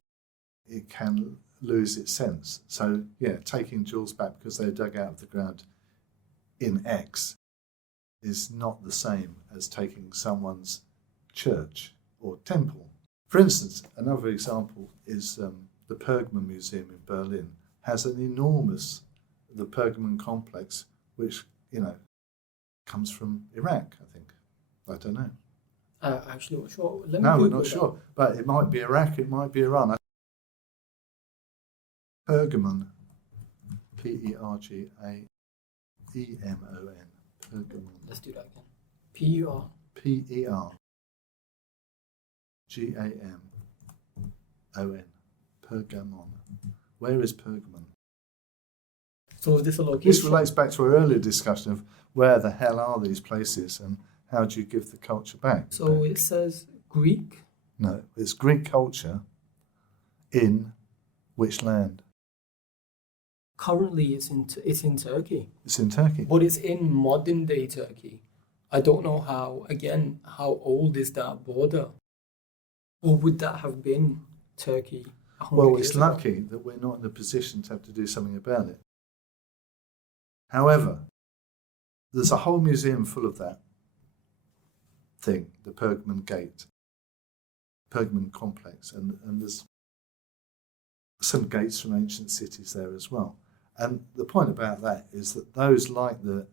It can lose its sense. So, taking jewels back because they're dug out of the ground in X is not the same as taking someone's church or temple. For instance, another example is the Pergamon Museum in Berlin has an enormous, the Pergamon complex, which, comes from Iraq, I think. I don't know. Actually, not sure. We're not sure. But it might be Iraq, it might be Iran. Pergamon, Pergaemon. Pergamon. Let's do that again. Pergamon. Pergamon. Where is Pergamon? So is this a location? This relates back to our earlier discussion of where the hell are these places and how do you give the culture back? So it says Greek? No, it's Greek culture in which land? Currently, it's in Turkey. It's in Turkey. But it's in modern day Turkey. I don't know how old is that border? Or would that have been Turkey? Well, it's lucky that we're not in a position to have to do something about it. However, there's a whole museum full of that thing, the Pergamon Gate, Pergamon complex, and there's some gates from ancient cities there as well. And the point about that is that those, like the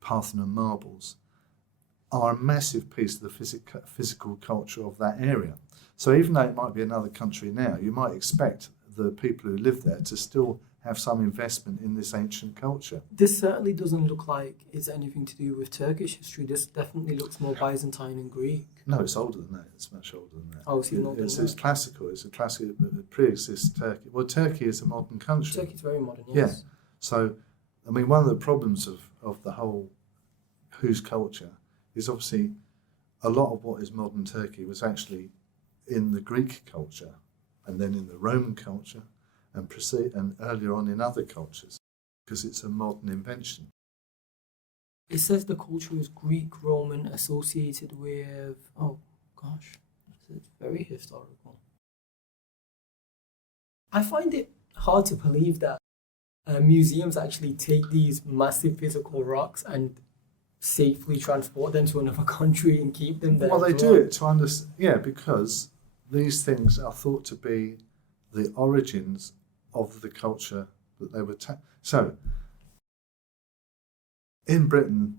Parthenon marbles, are a massive piece of the physical culture of that area. So even though it might be another country now, you might expect the people who live there to still have some investment in this ancient culture. This certainly doesn't look like it's anything to do with Turkish history. This definitely looks more Byzantine and Greek. No, it's older than that. It's much older than that. Oh, it's even older than that. It's classical. It's a classical, it pre-exists Turkey. Well, Turkey is a modern country. Turkey's very modern, yes. Yeah. So, I mean, one of the problems of the whole whose culture is obviously a lot of what is modern Turkey was actually in the Greek culture and then in the Roman culture and earlier on in other cultures, because it's a modern invention. It says the culture is Greek, Roman, associated with, oh gosh, it's very historical. I find it hard to believe that museums actually take these massive physical rocks and safely transport them to another country and keep them there. Well, they do it to understand, because these things are thought to be the origins of the culture that they were. So, in Britain,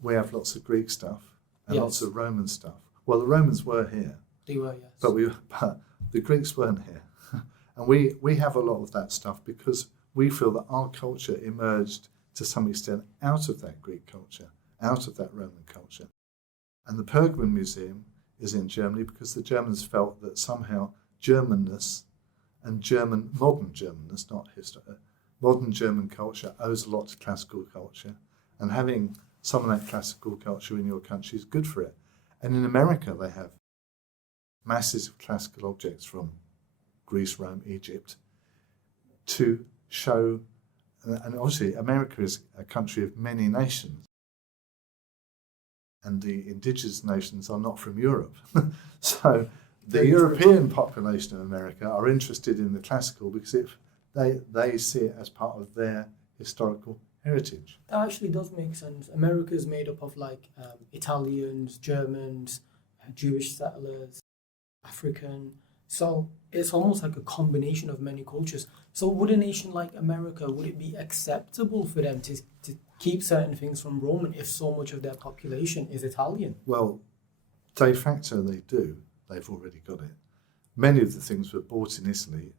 we have lots of Greek stuff and lots of Roman stuff. Well, the Romans were here. They were, yes. But the Greeks weren't here. And we have a lot of that stuff because we feel that our culture emerged to some extent out of that Greek culture, out of that Roman culture. And the Pergamon Museum is in Germany because the Germans felt that somehow Germanness and modern Germanness, not history, modern German culture owes a lot to classical culture, and having some of that classical culture in your country is good for it. And in America, they have masses of classical objects from Greece, Rome, Egypt, to show, and obviously America is a country of many nations. and the indigenous nations are not from Europe. So the Very European population of America are interested in the classical because they see it as part of their historical heritage. That actually does make sense. America is made up of Italians, Germans, Jewish settlers, African. So it's almost like a combination of many cultures. So would a nation like America, would it be acceptable for them to keep certain things from Roman if so much of their population is Italian? Well, de facto they do. They've already got it. Many of the things were bought in Italy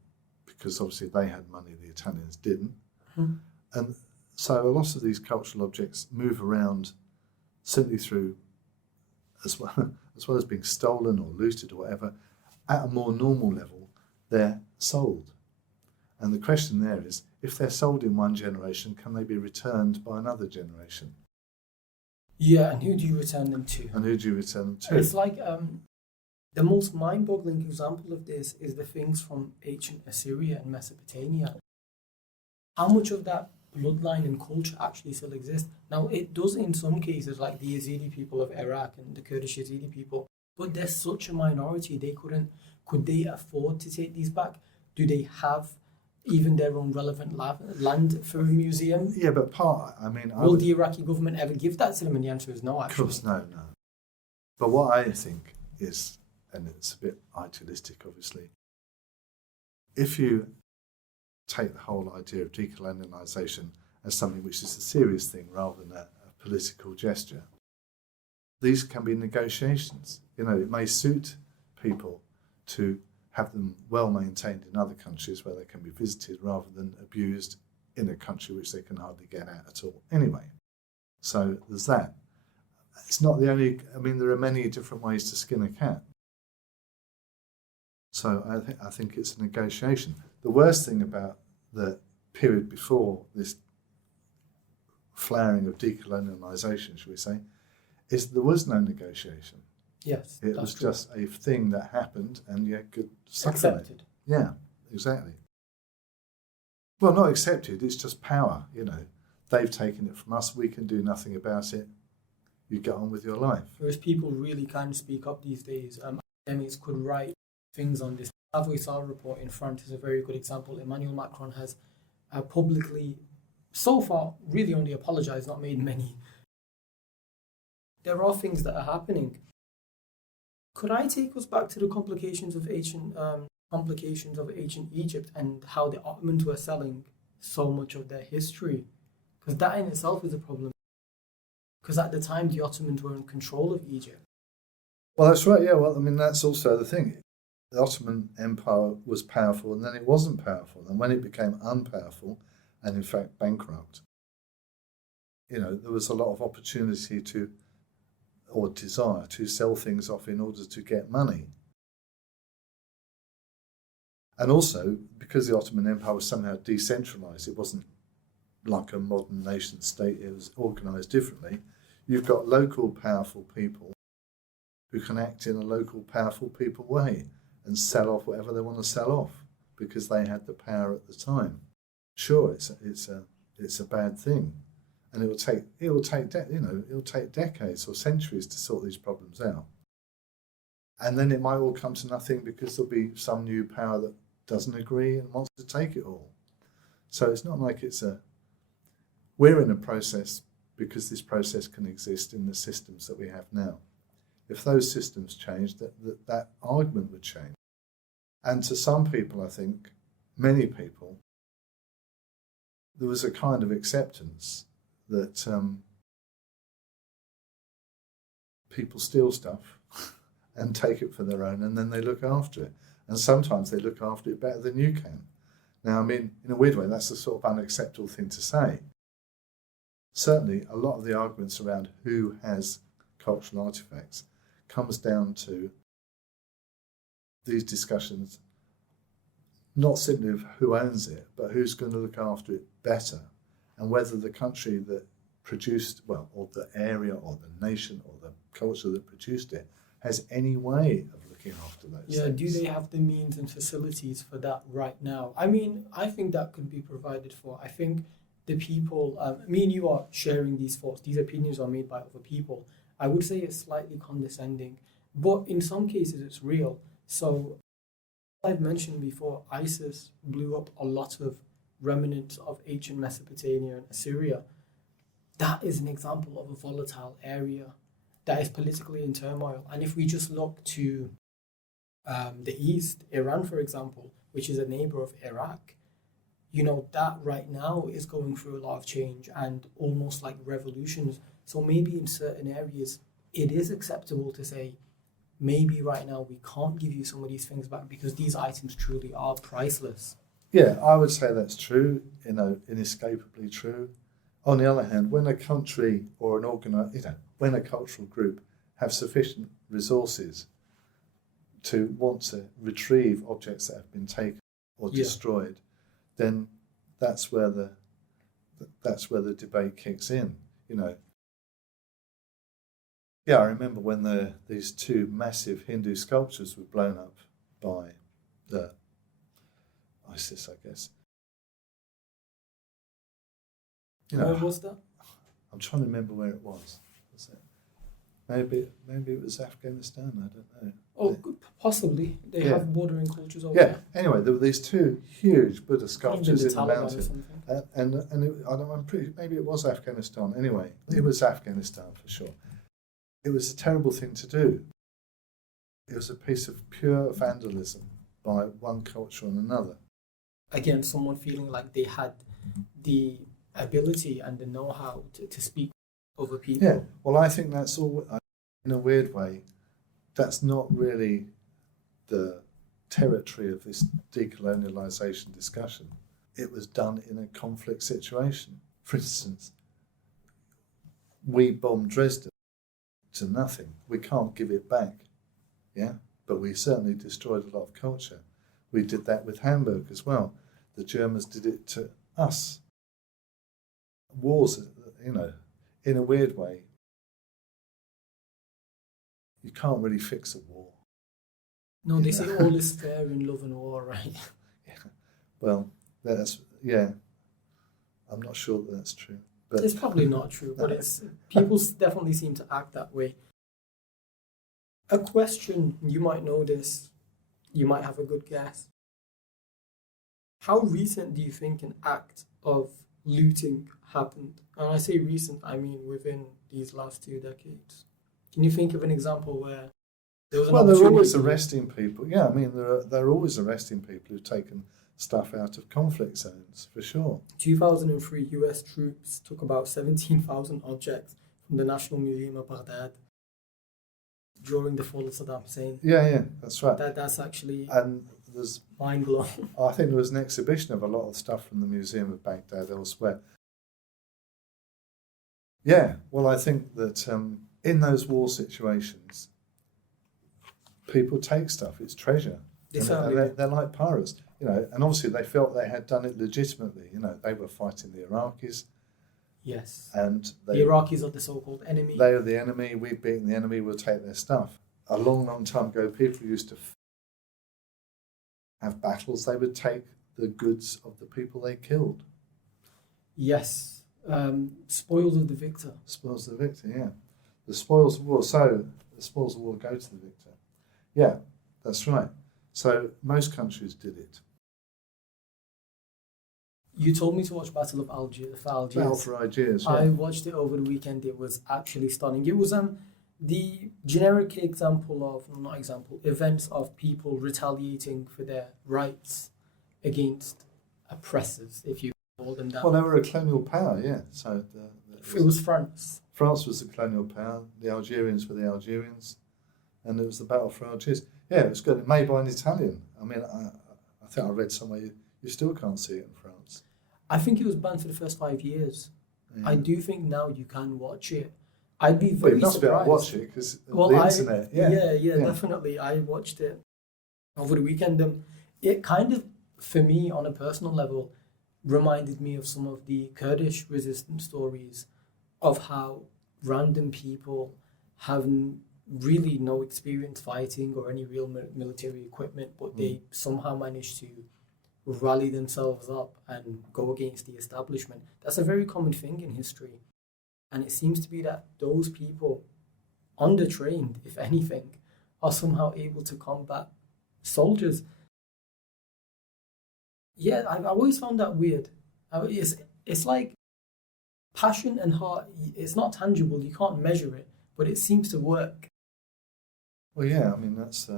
because obviously they had money, the Italians didn't. Hmm. And so a lot of these cultural objects move around simply through, as well as being stolen or looted or whatever, at a more normal level, they're sold. And the question there is, if they're sold in one generation, can they be returned by another generation? Yeah, and who do you return them to? And who do you return them to? It's like the most mind-boggling example of this is the things from ancient Assyria and Mesopotamia. How much of that bloodline and culture actually still exists? Now, it does in some cases, like the Yazidi people of Iraq and the Kurdish Yazidi people, but they're such a minority, could they afford to take these back? Do they have even their own relevant land for a museum? Yeah, but will the Iraqi government ever give that to them? And the answer is no, actually. Of course, no. But what I think is, and it's a bit idealistic, obviously, if you take the whole idea of decolonization as something which is a serious thing rather than a political gesture, these can be negotiations. It may suit people to have them well maintained in other countries where they can be visited rather than abused in a country which they can hardly get at all anyway. So there's that. It's not the only, there are many different ways to skin a cat. So I think it's a negotiation. The worst thing about the period before this flowering of decolonization, shall we say, is there was no negotiation. Yes, it was true. Just a thing that happened, and you could accepted. Yeah, exactly. Well, not accepted. It's just power. They've taken it from us. We can do nothing about it. You get on with your life. Whereas people really can speak up these days. Academics could write things on this. Avoisal's report in France is a very good example. Emmanuel Macron has publicly, so far, really only apologized, not made many. There are things that are happening. Could I take us back to the complications of ancient Egypt and how the Ottomans were selling so much of their history? Because that in itself is a problem. Because at the time, the Ottomans were in control of Egypt. Well, that's right, yeah. Well, that's also the thing. The Ottoman Empire was powerful, and then it wasn't powerful. And when it became unpowerful, and in fact bankrupt, there was a lot of opportunity or desire to sell things off in order to get money. And also, because the Ottoman Empire was somehow decentralized, it wasn't like a modern nation state, it was organized differently. You've got local powerful people who can act in a local powerful people way and sell off whatever they want to sell off because they had the power at the time. Sure, it's a bad thing. And it will take decades or centuries to sort these problems out. And then it might all come to nothing because there'll be some new power that doesn't agree and wants to take it all. So it's not like we're in a process because this process can exist in the systems that we have now. If those systems change, that argument would change. And to some people, I think, many people, there was a kind of acceptance that people steal stuff and take it for their own, and then they look after it. And sometimes they look after it better than you can. Now, in a weird way, that's a sort of unacceptable thing to say. Certainly, a lot of the arguments around who has cultural artifacts comes down to these discussions, not simply of who owns it, but who's going to look after it better, and whether the country that produced, or the area or the nation or the culture that produced it has any way of looking after those things. Do they have the means and facilities for that right now? I think that could be provided for. I think the people, me and you are sharing these thoughts, these opinions are made by other people. I would say it's slightly condescending, but in some cases it's real. So, I've mentioned before, ISIS blew up a lot of remnants of ancient Mesopotamia and Assyria. That is an example of a volatile area that is politically in turmoil. And if we just look to the East, Iran, for example, which is a neighbor of Iraq, that right now is going through a lot of change and almost like revolutions. So maybe in certain areas, it is acceptable to say, maybe right now we can't give you some of these things back because these items truly are priceless. Yeah, I would say that's true, inescapably true. On the other hand, when a country or when a cultural group have sufficient resources to want to retrieve objects that have been taken or destroyed, then that's where the debate kicks in. Yeah, I remember when these two massive Hindu sculptures were blown up by the ISIS, I guess. Where was that? I'm trying to remember where it was. Was it? Maybe it was Afghanistan. I don't know. Oh, possibly. They have bordering cultures over there. Anyway, there were these two huge Buddha sculptures in the mountain, maybe it was Afghanistan. Anyway, it was Afghanistan for sure. It was a terrible thing to do. It was a piece of pure vandalism by one culture on another. Again, someone feeling like they had the ability and the know-how to speak over people. Yeah, well, I think that's all, in a weird way, that's not really the territory of this decolonialization discussion. It was done in a conflict situation. For instance, we bombed Dresden to nothing. We can't give it back, but we certainly destroyed a lot of culture. We did that with Hamburg as well. The Germans did it to us. Wars, in a weird way, you can't really fix a war. No, they say all is fair in love and war, right? Yeah. Well, I'm not sure that's true. But it's probably not true, but people definitely seem to act that way. A question, you might know this, you might have a good guess. How recent do you think an act of looting happened? And I say recent, I mean within these last 2 decades. Can you think of an example where there was an opportunity? They're always arresting people. Yeah, I mean, they're always arresting people who've taken stuff out of conflict zones, for sure. 2003, US troops took about 17,000 objects from the National Museum of Baghdad during the fall of Saddam Hussein. Yeah, that's right. That's actually there's mind-blowing. I think there was an exhibition of a lot of stuff from the Museum of Baghdad elsewhere. Yeah, well, I think that in those war situations, people take stuff. It's treasure. They're like pirates. And obviously they felt they had done it legitimately. They were fighting the Iraqis. Yes. And the Iraqis are the so-called enemy. They are the enemy. We've beaten the enemy. We'll take their stuff. A long, long time ago, people used to have battles. They would take the goods of the people they killed. Yes. Spoils of the victor. Spoils of the victor, yeah. The spoils of war. So the spoils of war go to the victor. Yeah, that's right. So most countries did it. You told me to watch Battle of Algiers. Battle for Algiers. Yeah. I watched it over the weekend. It was actually stunning. It was the generic events of people retaliating for their rights against oppressors, if you call them that. Well, they were a colonial power, yeah. So it was France. France was the colonial power. The Algerians were the Algerians, and it was the Battle for Algiers. Yeah, it was good. Made by an Italian. I mean, I think I read somewhere you still can't see it in France. I think it was banned for the first 5 years. Yeah. I do think now you can watch it. I'd be very surprised. You must be able to watch it because the internet. Yeah, definitely. I watched it over the weekend. It kind of, for me, on a personal level, reminded me of some of the Kurdish resistance stories of how random people have really no experience fighting or any real military equipment, but they somehow managed to rally themselves up and go against the establishment. That's a very common thing in history. And it seems to be that those people undertrained, if anything, are somehow able to combat soldiers. Yeah, I've always found that weird. It's like passion and heart. It's not tangible. You can't measure it, but it seems to work. Well, yeah, I mean that's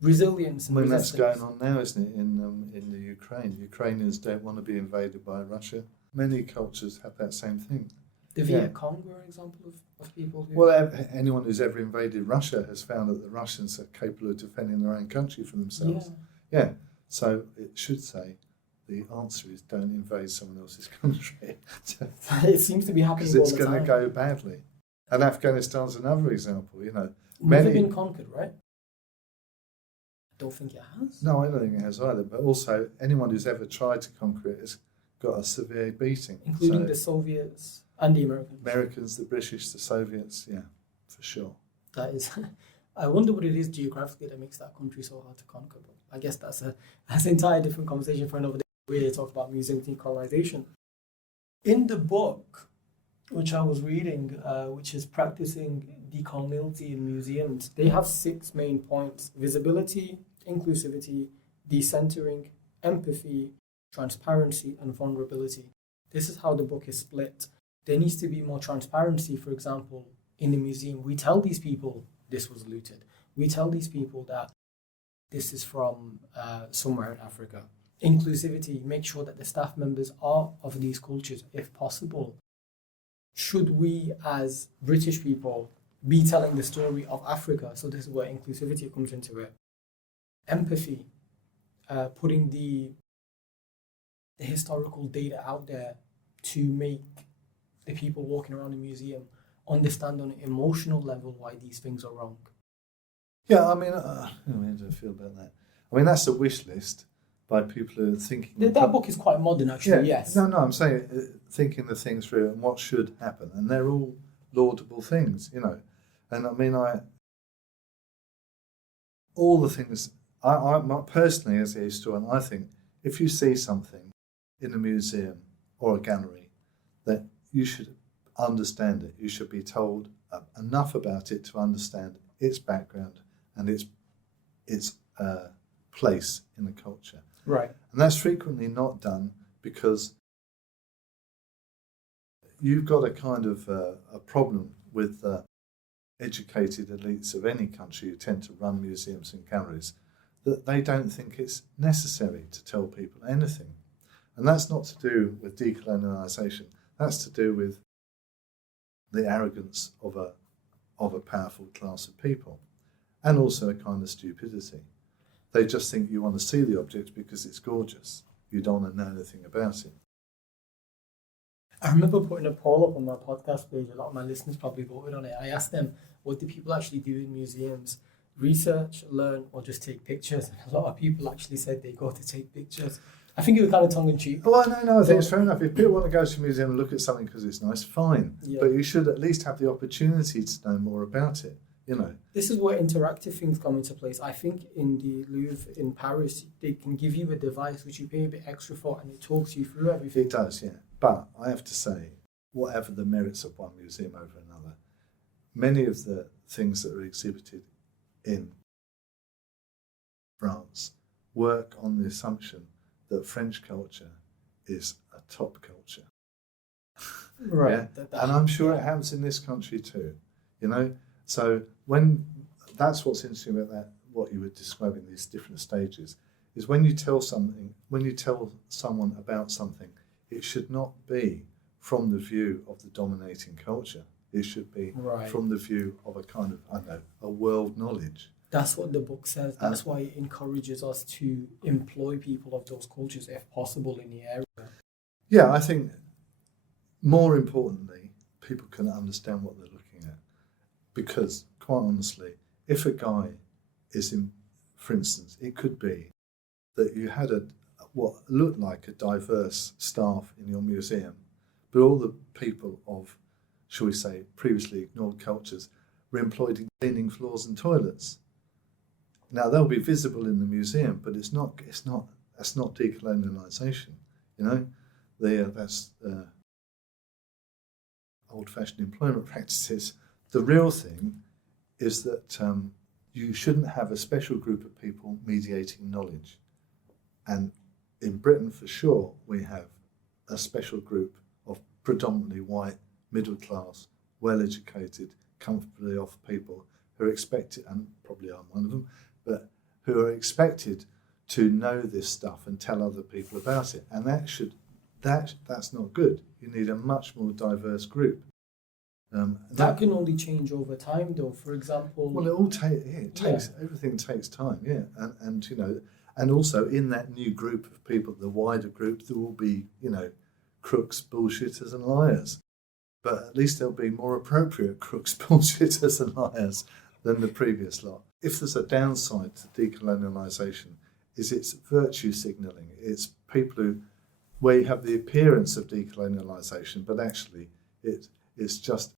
Resilience and that's resistance. going on now, isn't it? In the Ukraine, Ukrainians don't want to be invaded by Russia. Many cultures have that same thing. The Yeah. Viet Cong were an example of people who. Well, anyone who's ever invaded Russia has found that the Russians are capable of defending their own country for themselves. Yeah. So it should say the answer is don't invade someone else's country. It seems to be happening Because all it's the going to time. go badly. And Afghanistan's another example, you know. Never many- been conquered, right? I don't think it has. No, I don't think it has either. But also, anyone who's ever tried to conquer it has got a severe beating. Including So the Soviets and the Americans. Americans, the British, the Soviets, yeah, for sure. That is, I wonder what it is geographically that makes that country so hard to conquer. But I guess that's an entire different conversation for another day. We're here to talk about museum decolonization. In the book, which I was reading, which is practicing decoloniality in museums, they have 6 main points: visibility, inclusivity, decentering, empathy, transparency, and vulnerability. This is how the book is split. There needs to be more transparency, for example, in the museum. We tell these people this was looted. We tell these people that this is from somewhere in Africa. Inclusivity, make sure that the staff members are of these cultures, if possible. Should we, as British people, be telling the story of Africa? So this is where inclusivity comes into it. Empathy, putting the historical data out there to make the people walking around the museum understand on an emotional level why these things are wrong. Yeah, I mean, how do I feel about that? I mean, that's a wish list by people who are thinking. That book is quite modern, actually, yes. No, I'm saying thinking the things through and what should happen. And they're all laudable things, you know. And I mean, all the things, personally as a historian, I think if you see something in a museum or a gallery that you should understand it, you should be told enough about it to understand its background and its place in the culture. Right. And that's frequently not done because you've got a kind of a problem with educated elites of any country who tend to run museums and galleries, that they don't think it's necessary to tell people anything. And that's not to do with decolonisation, that's to do with the arrogance of a powerful class of people, and also a kind of stupidity. They just think you want to see the object because it's gorgeous. You don't want to know anything about it. I remember putting a poll up on my podcast page. A lot of my listeners probably voted on it. I asked them, what do people actually do in museums? Research, learn, or just take pictures? And a lot of people actually said they go to take pictures. I think it was kind of tongue-in-cheek. Well, no, I think it's fair enough. If people want to go to a museum and look at something because it's nice, fine. Yeah. But you should at least have the opportunity to know more about it, you know. This is where interactive things come into place. I think in the Louvre in Paris, they can give you a device which you pay a bit extra for and it talks you through everything. It does, yeah. But I have to say, whatever the merits of one museum over another, many of the things that are exhibited in France work on the assumption that French culture is a top culture. Right. Yeah? And I'm sure it happens in this country too, you know. So when that's what's interesting about that, what you were describing, these different stages, is when you tell someone about something, it should not be from the view of the dominating culture. It should be from the view of a kind of, I don't know, a world knowledge. That's what the book says. That's why it encourages us to employ people of those cultures, if possible, in the area. Yeah, I think more importantly, people can understand what they're looking at. Because, quite honestly, if a guy is in, for instance, it could be that you had what looked like a diverse staff in your museum, but all the people of, shall we say, previously ignored cultures were employed in cleaning floors and toilets. Now they'll be visible in the museum, but that's not decolonialisation, you know. That's old-fashioned employment practices. The real thing is that you shouldn't have a special group of people mediating knowledge. And in Britain, for sure, we have a special group of predominantly white, middle class, well-educated, comfortably off people who are expected, and probably I'm one of them, but who are expected to know this stuff and tell other people about it. And that's not good. You need a much more diverse group. That can only change over time, though. For example, well, everything takes time, yeah, and you know, and also in that new group of people, the wider group, there will be, you know, crooks, bullshitters, and liars, but at least there'll be more appropriate crooks, bullshitters, and liars than the previous lot. If there's a downside to decolonialisation, is it's virtue signalling. It's people where you have the appearance of decolonialisation, but actually it's just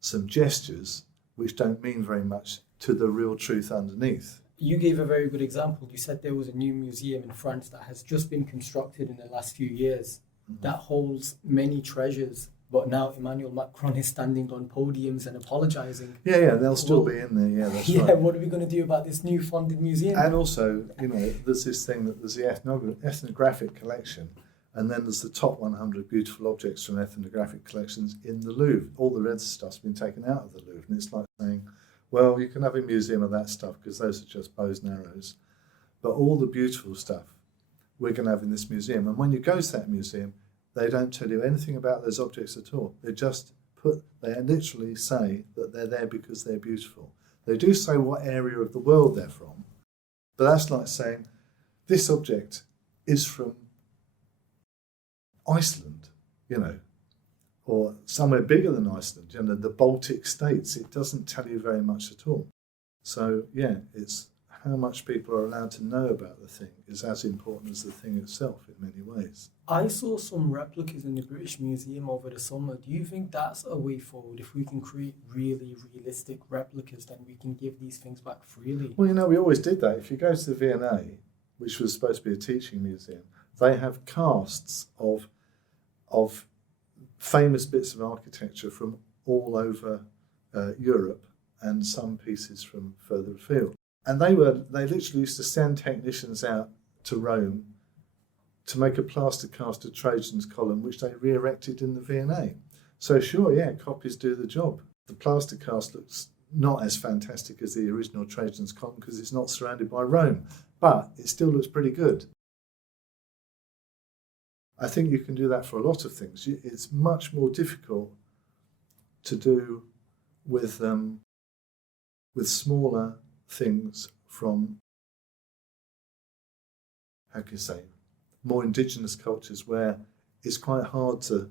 some gestures which don't mean very much to the real truth underneath. You gave a very good example. You said there was a new museum in France that has just been constructed in the last few years that holds many treasures, but now Emmanuel Macron is standing on podiums and apologising. Yeah, they'll still be in there, yeah, that's right. What are we going to do about this new funded museum? And also, you know, there's this thing that there's the ethnographic collection, and then there's the top 100 beautiful objects from ethnographic collections in the Louvre. All the red stuff's been taken out of the Louvre, and it's like saying, well, you can have a museum of that stuff because those are just bows and arrows, but all the beautiful stuff we're going to have in this museum. And when you go to that museum, they don't tell you anything about those objects at all. They literally say that they're there because they're beautiful. They do say what area of the world they're from, but that's like saying this object is from Iceland, you know, or somewhere bigger than Iceland, you know, the Baltic states. It doesn't tell you very much at all. So yeah, it's how much people are allowed to know about the thing is as important as the thing itself in many ways. I saw some replicas in the British Museum over the summer. Do you think that's a way forward? If we can create really realistic replicas, then we can give these things back freely. Well, you know, we always did that. If you go to the V&A, which was supposed to be a teaching museum, they have casts of famous bits of architecture from all over Europe and some pieces from further afield. And they literally used to send technicians out to Rome to make a plaster cast of Trajan's column, which they re-erected in the V&A. So sure, yeah, copies do the job. The plaster cast looks not as fantastic as the original Trajan's column because it's not surrounded by Rome, but it still looks pretty good. I think you can do that for a lot of things. It's much more difficult to do with smaller things from, how can you say, more indigenous cultures where it's quite hard to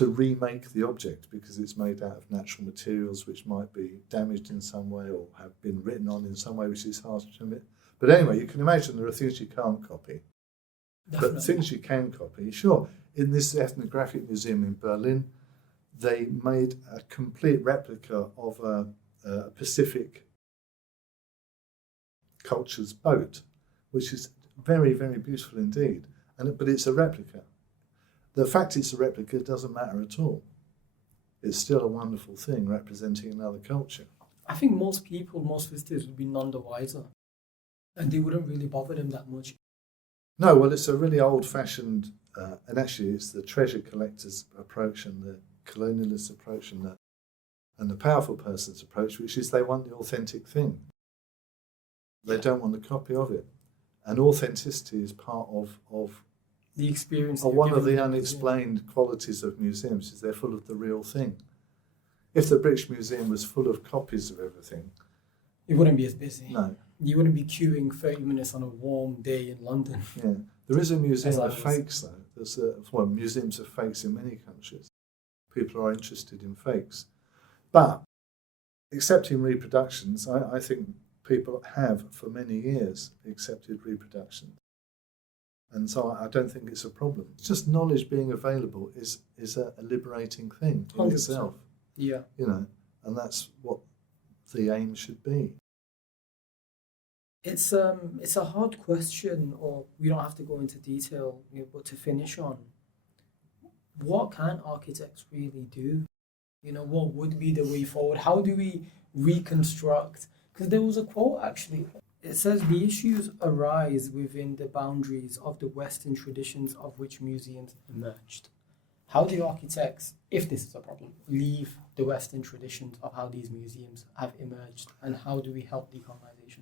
remake the object because it's made out of natural materials which might be damaged in some way or have been written on in some way which is hard to admit. But anyway, you can imagine there are things you can't copy. Definitely. But things you can copy, sure. In this ethnographic museum in Berlin, they made a complete replica of a Pacific culture's boat, which is very, very beautiful indeed. But it's a replica. The fact it's a replica doesn't matter at all. It's still a wonderful thing representing another culture. I think most visitors would be none the wiser, and they wouldn't really bother them that much. No, well, it's a really old-fashioned, and actually it's the treasure collector's approach and the colonialist approach and the powerful person's approach, which is they want the authentic thing. They don't want a copy of it. And authenticity is part of the experience. Or one of the unexplained qualities of museums is they're full of the real thing. If the British Museum was full of copies of everything, it wouldn't be as busy. No. You wouldn't be queuing 30 minutes on a warm day in London. Yeah. There is a museum of fakes, though. There's museums of fakes in many countries. People are interested in fakes. But accepting reproductions, I think people have for many years accepted reproductions. And so I don't think it's a problem. It's just knowledge being available is a liberating thing in 100%. itself. Yeah. You know, and that's what the aim should be. It's a hard question, or we don't have to go into detail, but to finish on, what can architects really do? You know, what would be the way forward? How do we reconstruct? Because there was a quote actually. It says the issues arise within the boundaries of the Western traditions of which museums emerged. How do architects, if this is a problem, leave the Western traditions of how these museums have emerged, and how do we help decolonization?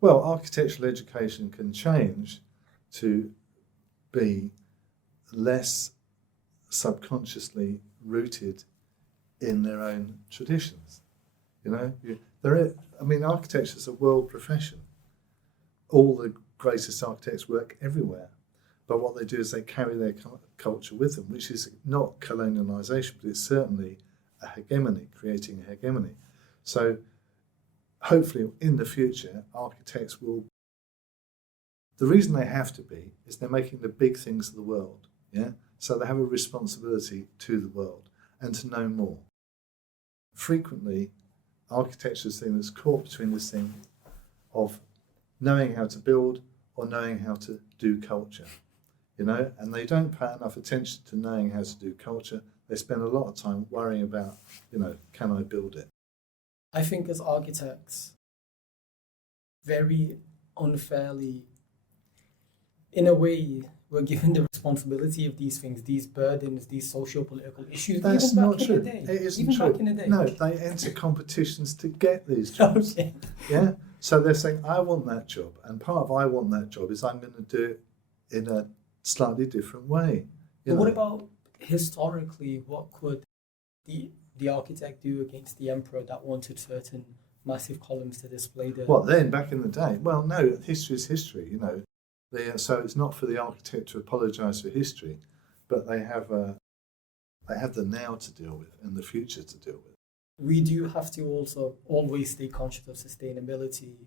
Well, architectural education can change to be less subconsciously rooted in their own traditions. You know, architecture is a world profession. All the greatest architects work everywhere. But what they do is they carry their culture with them, which is not colonialisation, but it's certainly a hegemony, creating a hegemony. So hopefully in the future, architects will... The reason they have to be is they're making the big things of the world. Yeah. So they have a responsibility to the world and to know more. Frequently, architecture is the thing that's caught between this thing of knowing how to build or knowing how to do culture. You know, and they don't pay enough attention to knowing how to do culture. They spend a lot of time worrying about, you know, can I build it? I think as architects, very unfairly, in a way, we're given the responsibility of these things, these burdens, these socio-political issues. That's even not back true. In the day. It isn't even true. Back in the day. No, they enter competitions to get these jobs. Okay. Yeah. So they're saying, I want that job. And part of I want that job is I'm going to do it in a slightly different way. But what about historically, what could the architect do against the emperor that wanted certain massive columns to display the... What then, back in the day? Well, no, history is history, you know. So it's not for the architect to apologise for history, but they have the now to deal with and the future to deal with. We do have to also always stay conscious of sustainability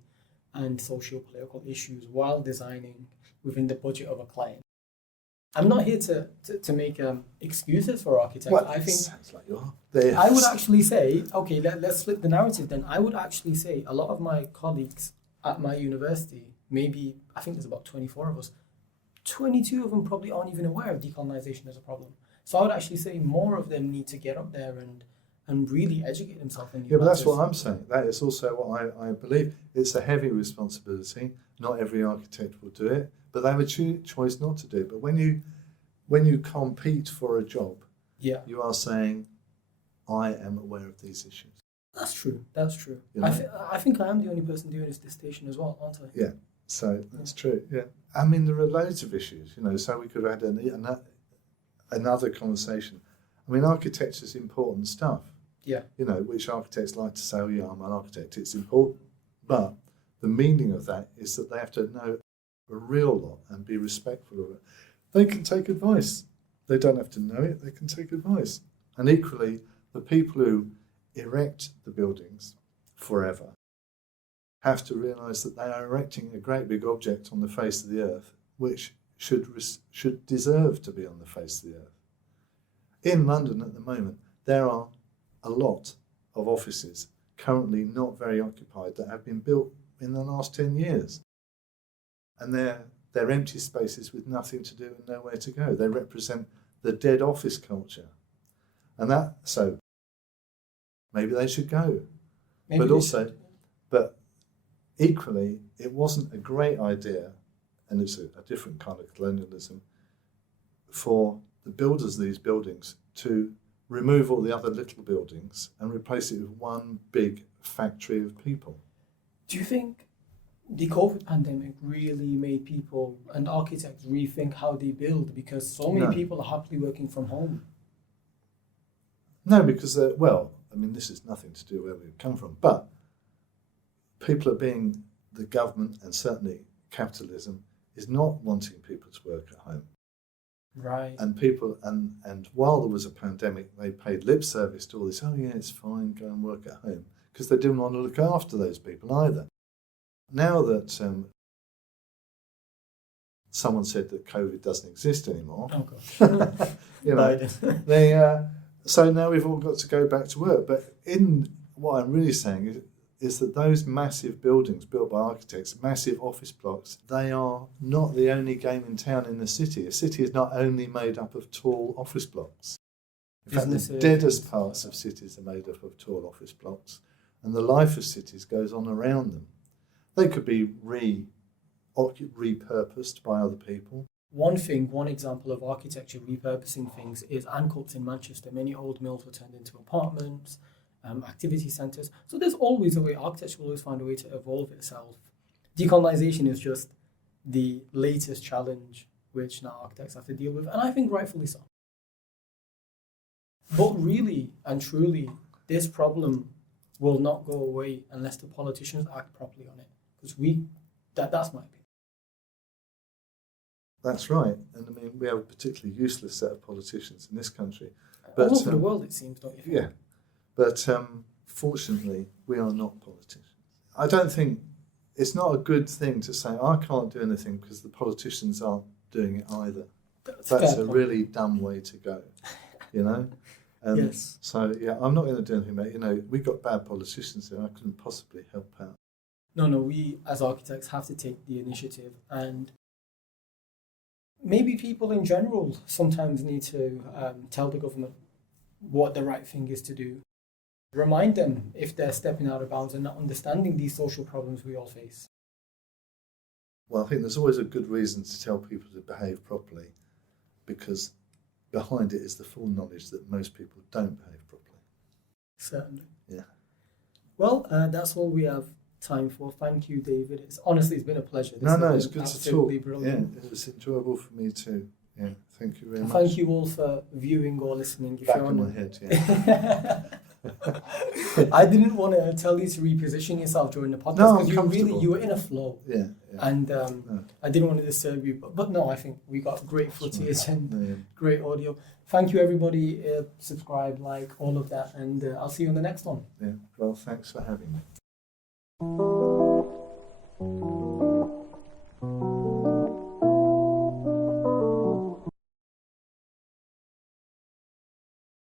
and socio-political issues while designing within the budget of a client. I'm not here to make excuses for architects. Well, I think sounds like you are. I would actually say, okay, let's flip the narrative then. I would actually say a lot of my colleagues at my university, maybe, I think there's about 24 of us, 22 of them probably aren't even aware of decolonization as a problem. So I would actually say more of them need to get up there and really educate themselves in these Yeah, but that's matters. what I'm saying. That is also what I believe. It's a heavy responsibility. Not every architect will do it, but they have a choice not to do it. But when you compete for a job, yeah, you are saying, I am aware of these issues. That's true. That's true. You know? I think I am the only person doing this dissertation as well, aren't I? Yeah, so that's true. Yeah, I mean there are loads of issues. You know, so we could have had another conversation. I mean, architecture is important stuff. Yeah. You know, which architects like to say, oh yeah, I'm an architect. It's important, but the meaning of that is that they have to know a real lot and be respectful of it. They can take advice. They don't have to know it. They can take advice. And equally, the people who erect the buildings forever have to realise that they are erecting a great big object on the face of the earth, which should deserve to be on the face of the earth. In London at the moment, there are a lot of offices currently not very occupied that have been built in the last 10 years. And they're empty spaces with nothing to do and nowhere to go. They represent the dead office culture. And so maybe they should go. But equally, it wasn't a great idea, and it's a different kind of colonialism, for the builders of these buildings to remove all the other little buildings and replace it with one big factory of people. Do you think the COVID pandemic really made people and architects rethink how they build, because so many people are happily working from home? No, because, this is nothing to do where we've come from, but people are being, the government and certainly capitalism is not wanting people to work at home. Right. And people, and while there was a pandemic, they paid lip service to all this, oh yeah, it's fine, go and work at home, because they didn't want to look after those people either. Now that someone said that COVID doesn't exist anymore, oh gosh. you know, so now we've all got to go back to work. But in what I'm really saying is that those massive buildings built by architects, massive office blocks, they are not the only game in town in the city. A city is not only made up of tall office blocks. In fact, the businesses. deadest parts of cities are made up of tall office blocks, and the life of cities goes on around them. They could be repurposed by other people. One example of architecture repurposing things is Ancoats in Manchester. Many old mills were turned into apartments, activity centres. So there's always a way. Architecture will always find a way to evolve itself. Decolonisation is just the latest challenge which now architects have to deal with, and I think rightfully so. But really and truly, this problem will not go away unless the politicians act properly on it. Because that's my opinion. That's right. And I mean, we have a particularly useless set of politicians in this country. All over the world, it seems, don't you think? Yeah. But fortunately, we are not politicians. I don't think it's not a good thing to say, I can't do anything because the politicians aren't doing it either. That's a really dumb way to go, you know? Yes. So, yeah, I'm not going to do anything about it. You know, we've got bad politicians here. I couldn't possibly help out. No, we as architects have to take the initiative, and maybe people in general sometimes need to tell the government what the right thing is to do. Remind them if they're stepping out of bounds and not understanding these social problems we all face. Well, I think there's always a good reason to tell people to behave properly, because behind it is the full knowledge that most people don't behave properly. Certainly. Yeah. Well, that's all we have time for. Thank you, David. It's been a pleasure. It's good to talk. Brilliant. Yeah, it was enjoyable for me too. Yeah, thank you very much. Thank you all for viewing or listening. Back in my head, yeah. I didn't want to tell you to reposition yourself during the podcast because you were in a flow. Yeah. And I didn't want to disturb you, but no, I think we got great footage and great audio. Thank you, everybody. Subscribe, like, all of that, and I'll see you on the next one. Yeah. Well, thanks for having me.